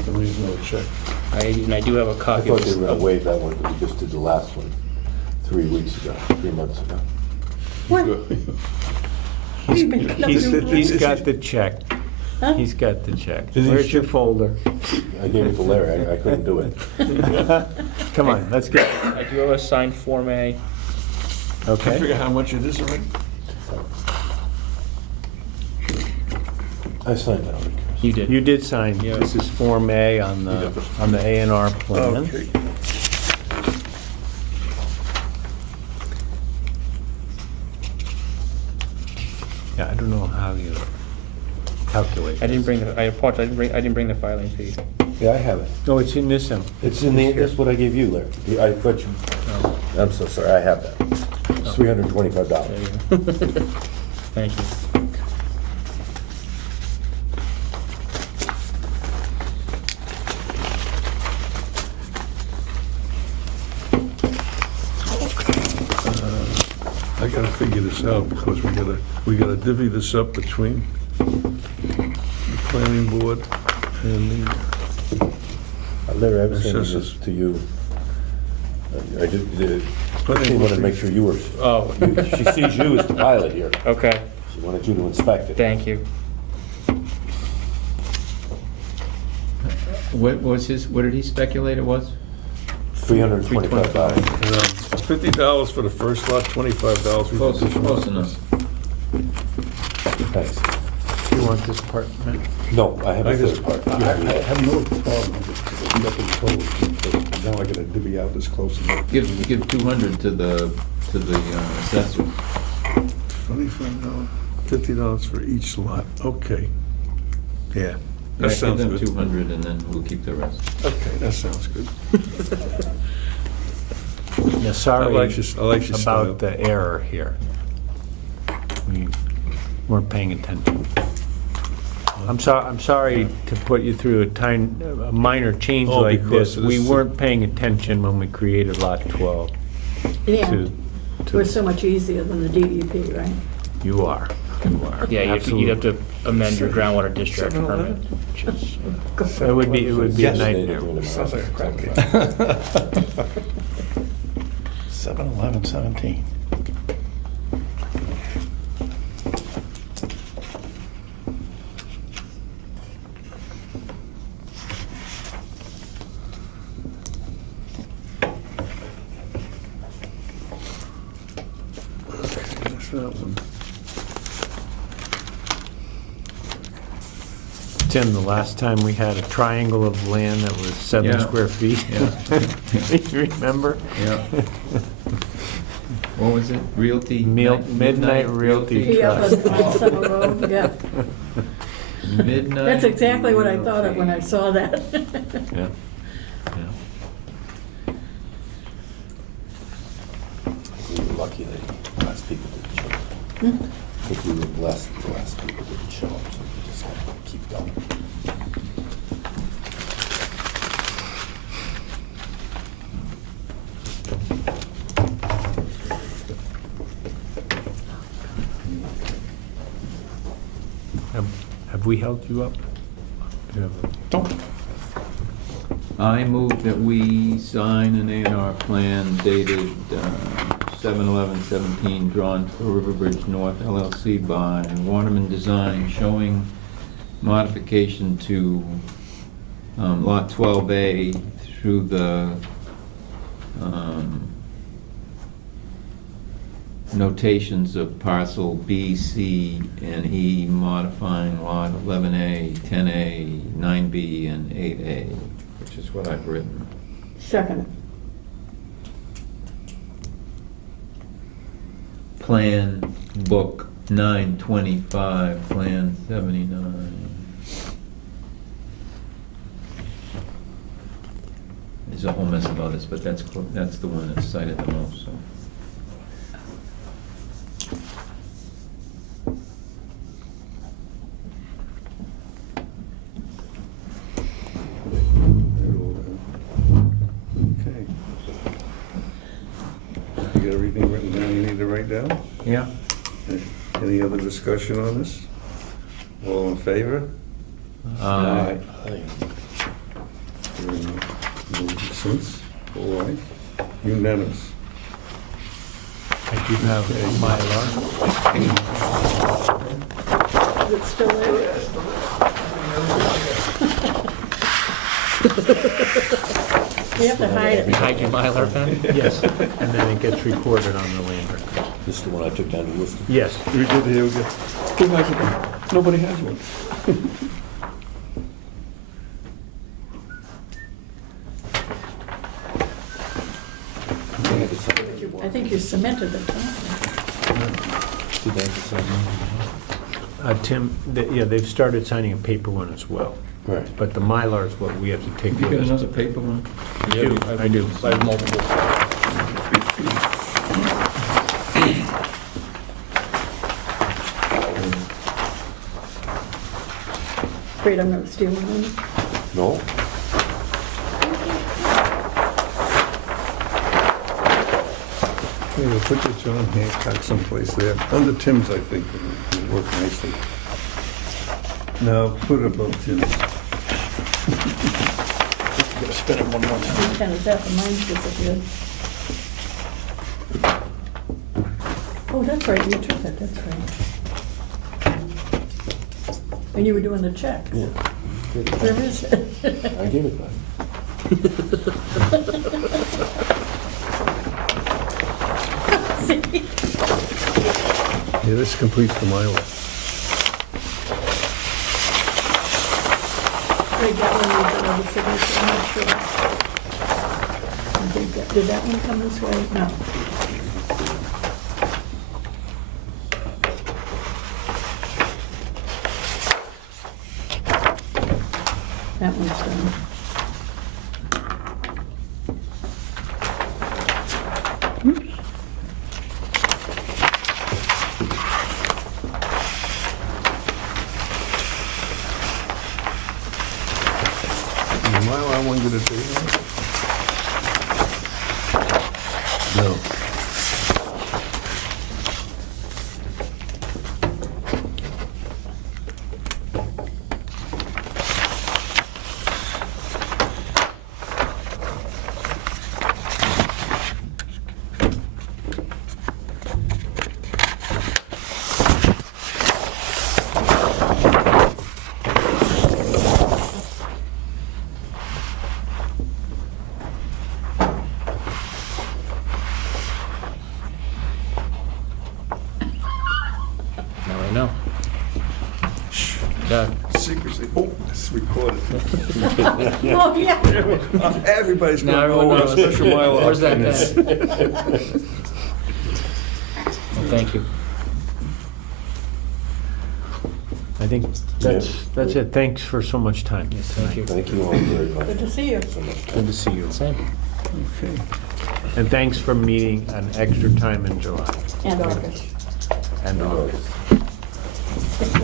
There is no check. And I do have a I copy thought of they were gonna this. waive that one, but we just did the last one 3 weeks ago, 3 months ago. You've been He's got the check. He's got the check. Did he Where's your ship- folder? I gave it to Larry, I couldn't do it. Come on, let's get, I do have a signed Form A. I okay? figure how much it is already? I signed that one. You did. You did sign, Yeah. this is Form A on the A&R plan. Okay. Yeah, I don't know how you calculate. I didn't bring the, I apologize, I didn't bring the filing fee. Yeah, I have it. No, it's in this one. It's in the, that's what I gave you, Larry. I thought you, I'm so sorry, I have that. It's $325. There you go. Thank you. I gotta figure this out, because we gotta divvy this up between the planning board and the, Larry, I was sending This this is- to you. I just, she wanted to make sure you were, Oh, she sees you as the pilot here. okay, She wanted you to inspect it. thank you. What was his, what did he speculate it was? $325. $50 for the first lot, $25 for the Close, additional. close enough. Thanks. You want this part, Matt? No, I have I a just, third part. I have no problem with it, up in total, but now I gotta divvy out this close enough. Give 200 to the assessor. $25. $50 for each lot, okay. Yeah, that Give sounds them good. 200 and then we'll keep the rest. Okay, that sounds good. Yeah, I sorry like your style. about the error here. We weren't paying attention. I'm sorry to put you through a minor change Oh, like because this. of We this- weren't paying attention when we created Lot 12 Yeah, to, we're so much easier than the DEP, right? you are. You are. Yeah, you'd have to amend your groundwater district 7-Eleven? permit. which is- It would be a Yes. nightmare. Sounds like a crap game. 7/11/17. That's that one. Tim, the last time we had a triangle of land that was 7 Yeah. square feet. You remember? Yeah. What was it? Realty? Midnight Realty Yeah, Trust. on Summer Road, yeah. Midnight. That's exactly what I thought of when I saw that. Yeah. We were lucky that the last people didn't show up. I think we were blessed that the last people didn't show up, so we just had to keep going. Have we held you up? You have a- Don't. I move that we sign an A&R plan dated 7/11/17, drawn for Riverbridge North LLC by Waterman Design, showing modification to Lot 12A through the notations of parcel B, C, and E, modifying Lot 11A, 10A, 9B, and 8A, which is what I've written. Second. Plan Book 925, Plan 79. There's a whole mess of others, but that's the one that's cited the most, so. Okay. You got everything written down you need to write down? Yeah. Any other discussion on this? All in favor? Aye. Since, all right, unanimous. I do have a Mylar. Is it still there? You have to hide it. Hide your Mylar pen? Yes, and then it gets recorded on the land record. This is the one I took down to Worcester. Yes. We did, here we go. Who has one? Nobody has one. I think you cemented it, huh? Did they have to sign that? Tim, yeah, they've started signing a paper one as well. Right. But the Mylar is what we have to take. You got with us. another paper one? I do, I do. I have multiple. Afraid I'm gonna steal one. No? Yeah, we'll put the John Hancock someplace there. Under Tim's, I think, it'll work nicely. No, put it above Tim's. Gotta spin it one more time. Which kind of that, but mine's disappeared. Oh, that's right, you took it, that's right. And you were doing the checks. Yeah. Where is it? I gave it back. See? Yeah, this completes the Mylar. Wait, that one needs another signature, I'm not sure. I think did that one come this way? No. That one's done. I wanted to do that. No. Now I know. Doug. Secrecy. Oh, it's recorded. Oh, yeah. Everybody's Now gonna know everyone what a knows. special Mylar Where's that pen is. pen? Thank you. I think that's it. Thanks for so much time. Yes, thank you. Thank you all very much. Good to see you. Good to see you. Same. Okay. And thanks for meeting an extra time in July And August. and August.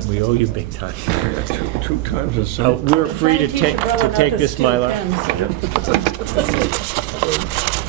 We owe you big time. Yeah, two times the same. We're free to Try teach your take, brother to not take this steal Mylar. pens.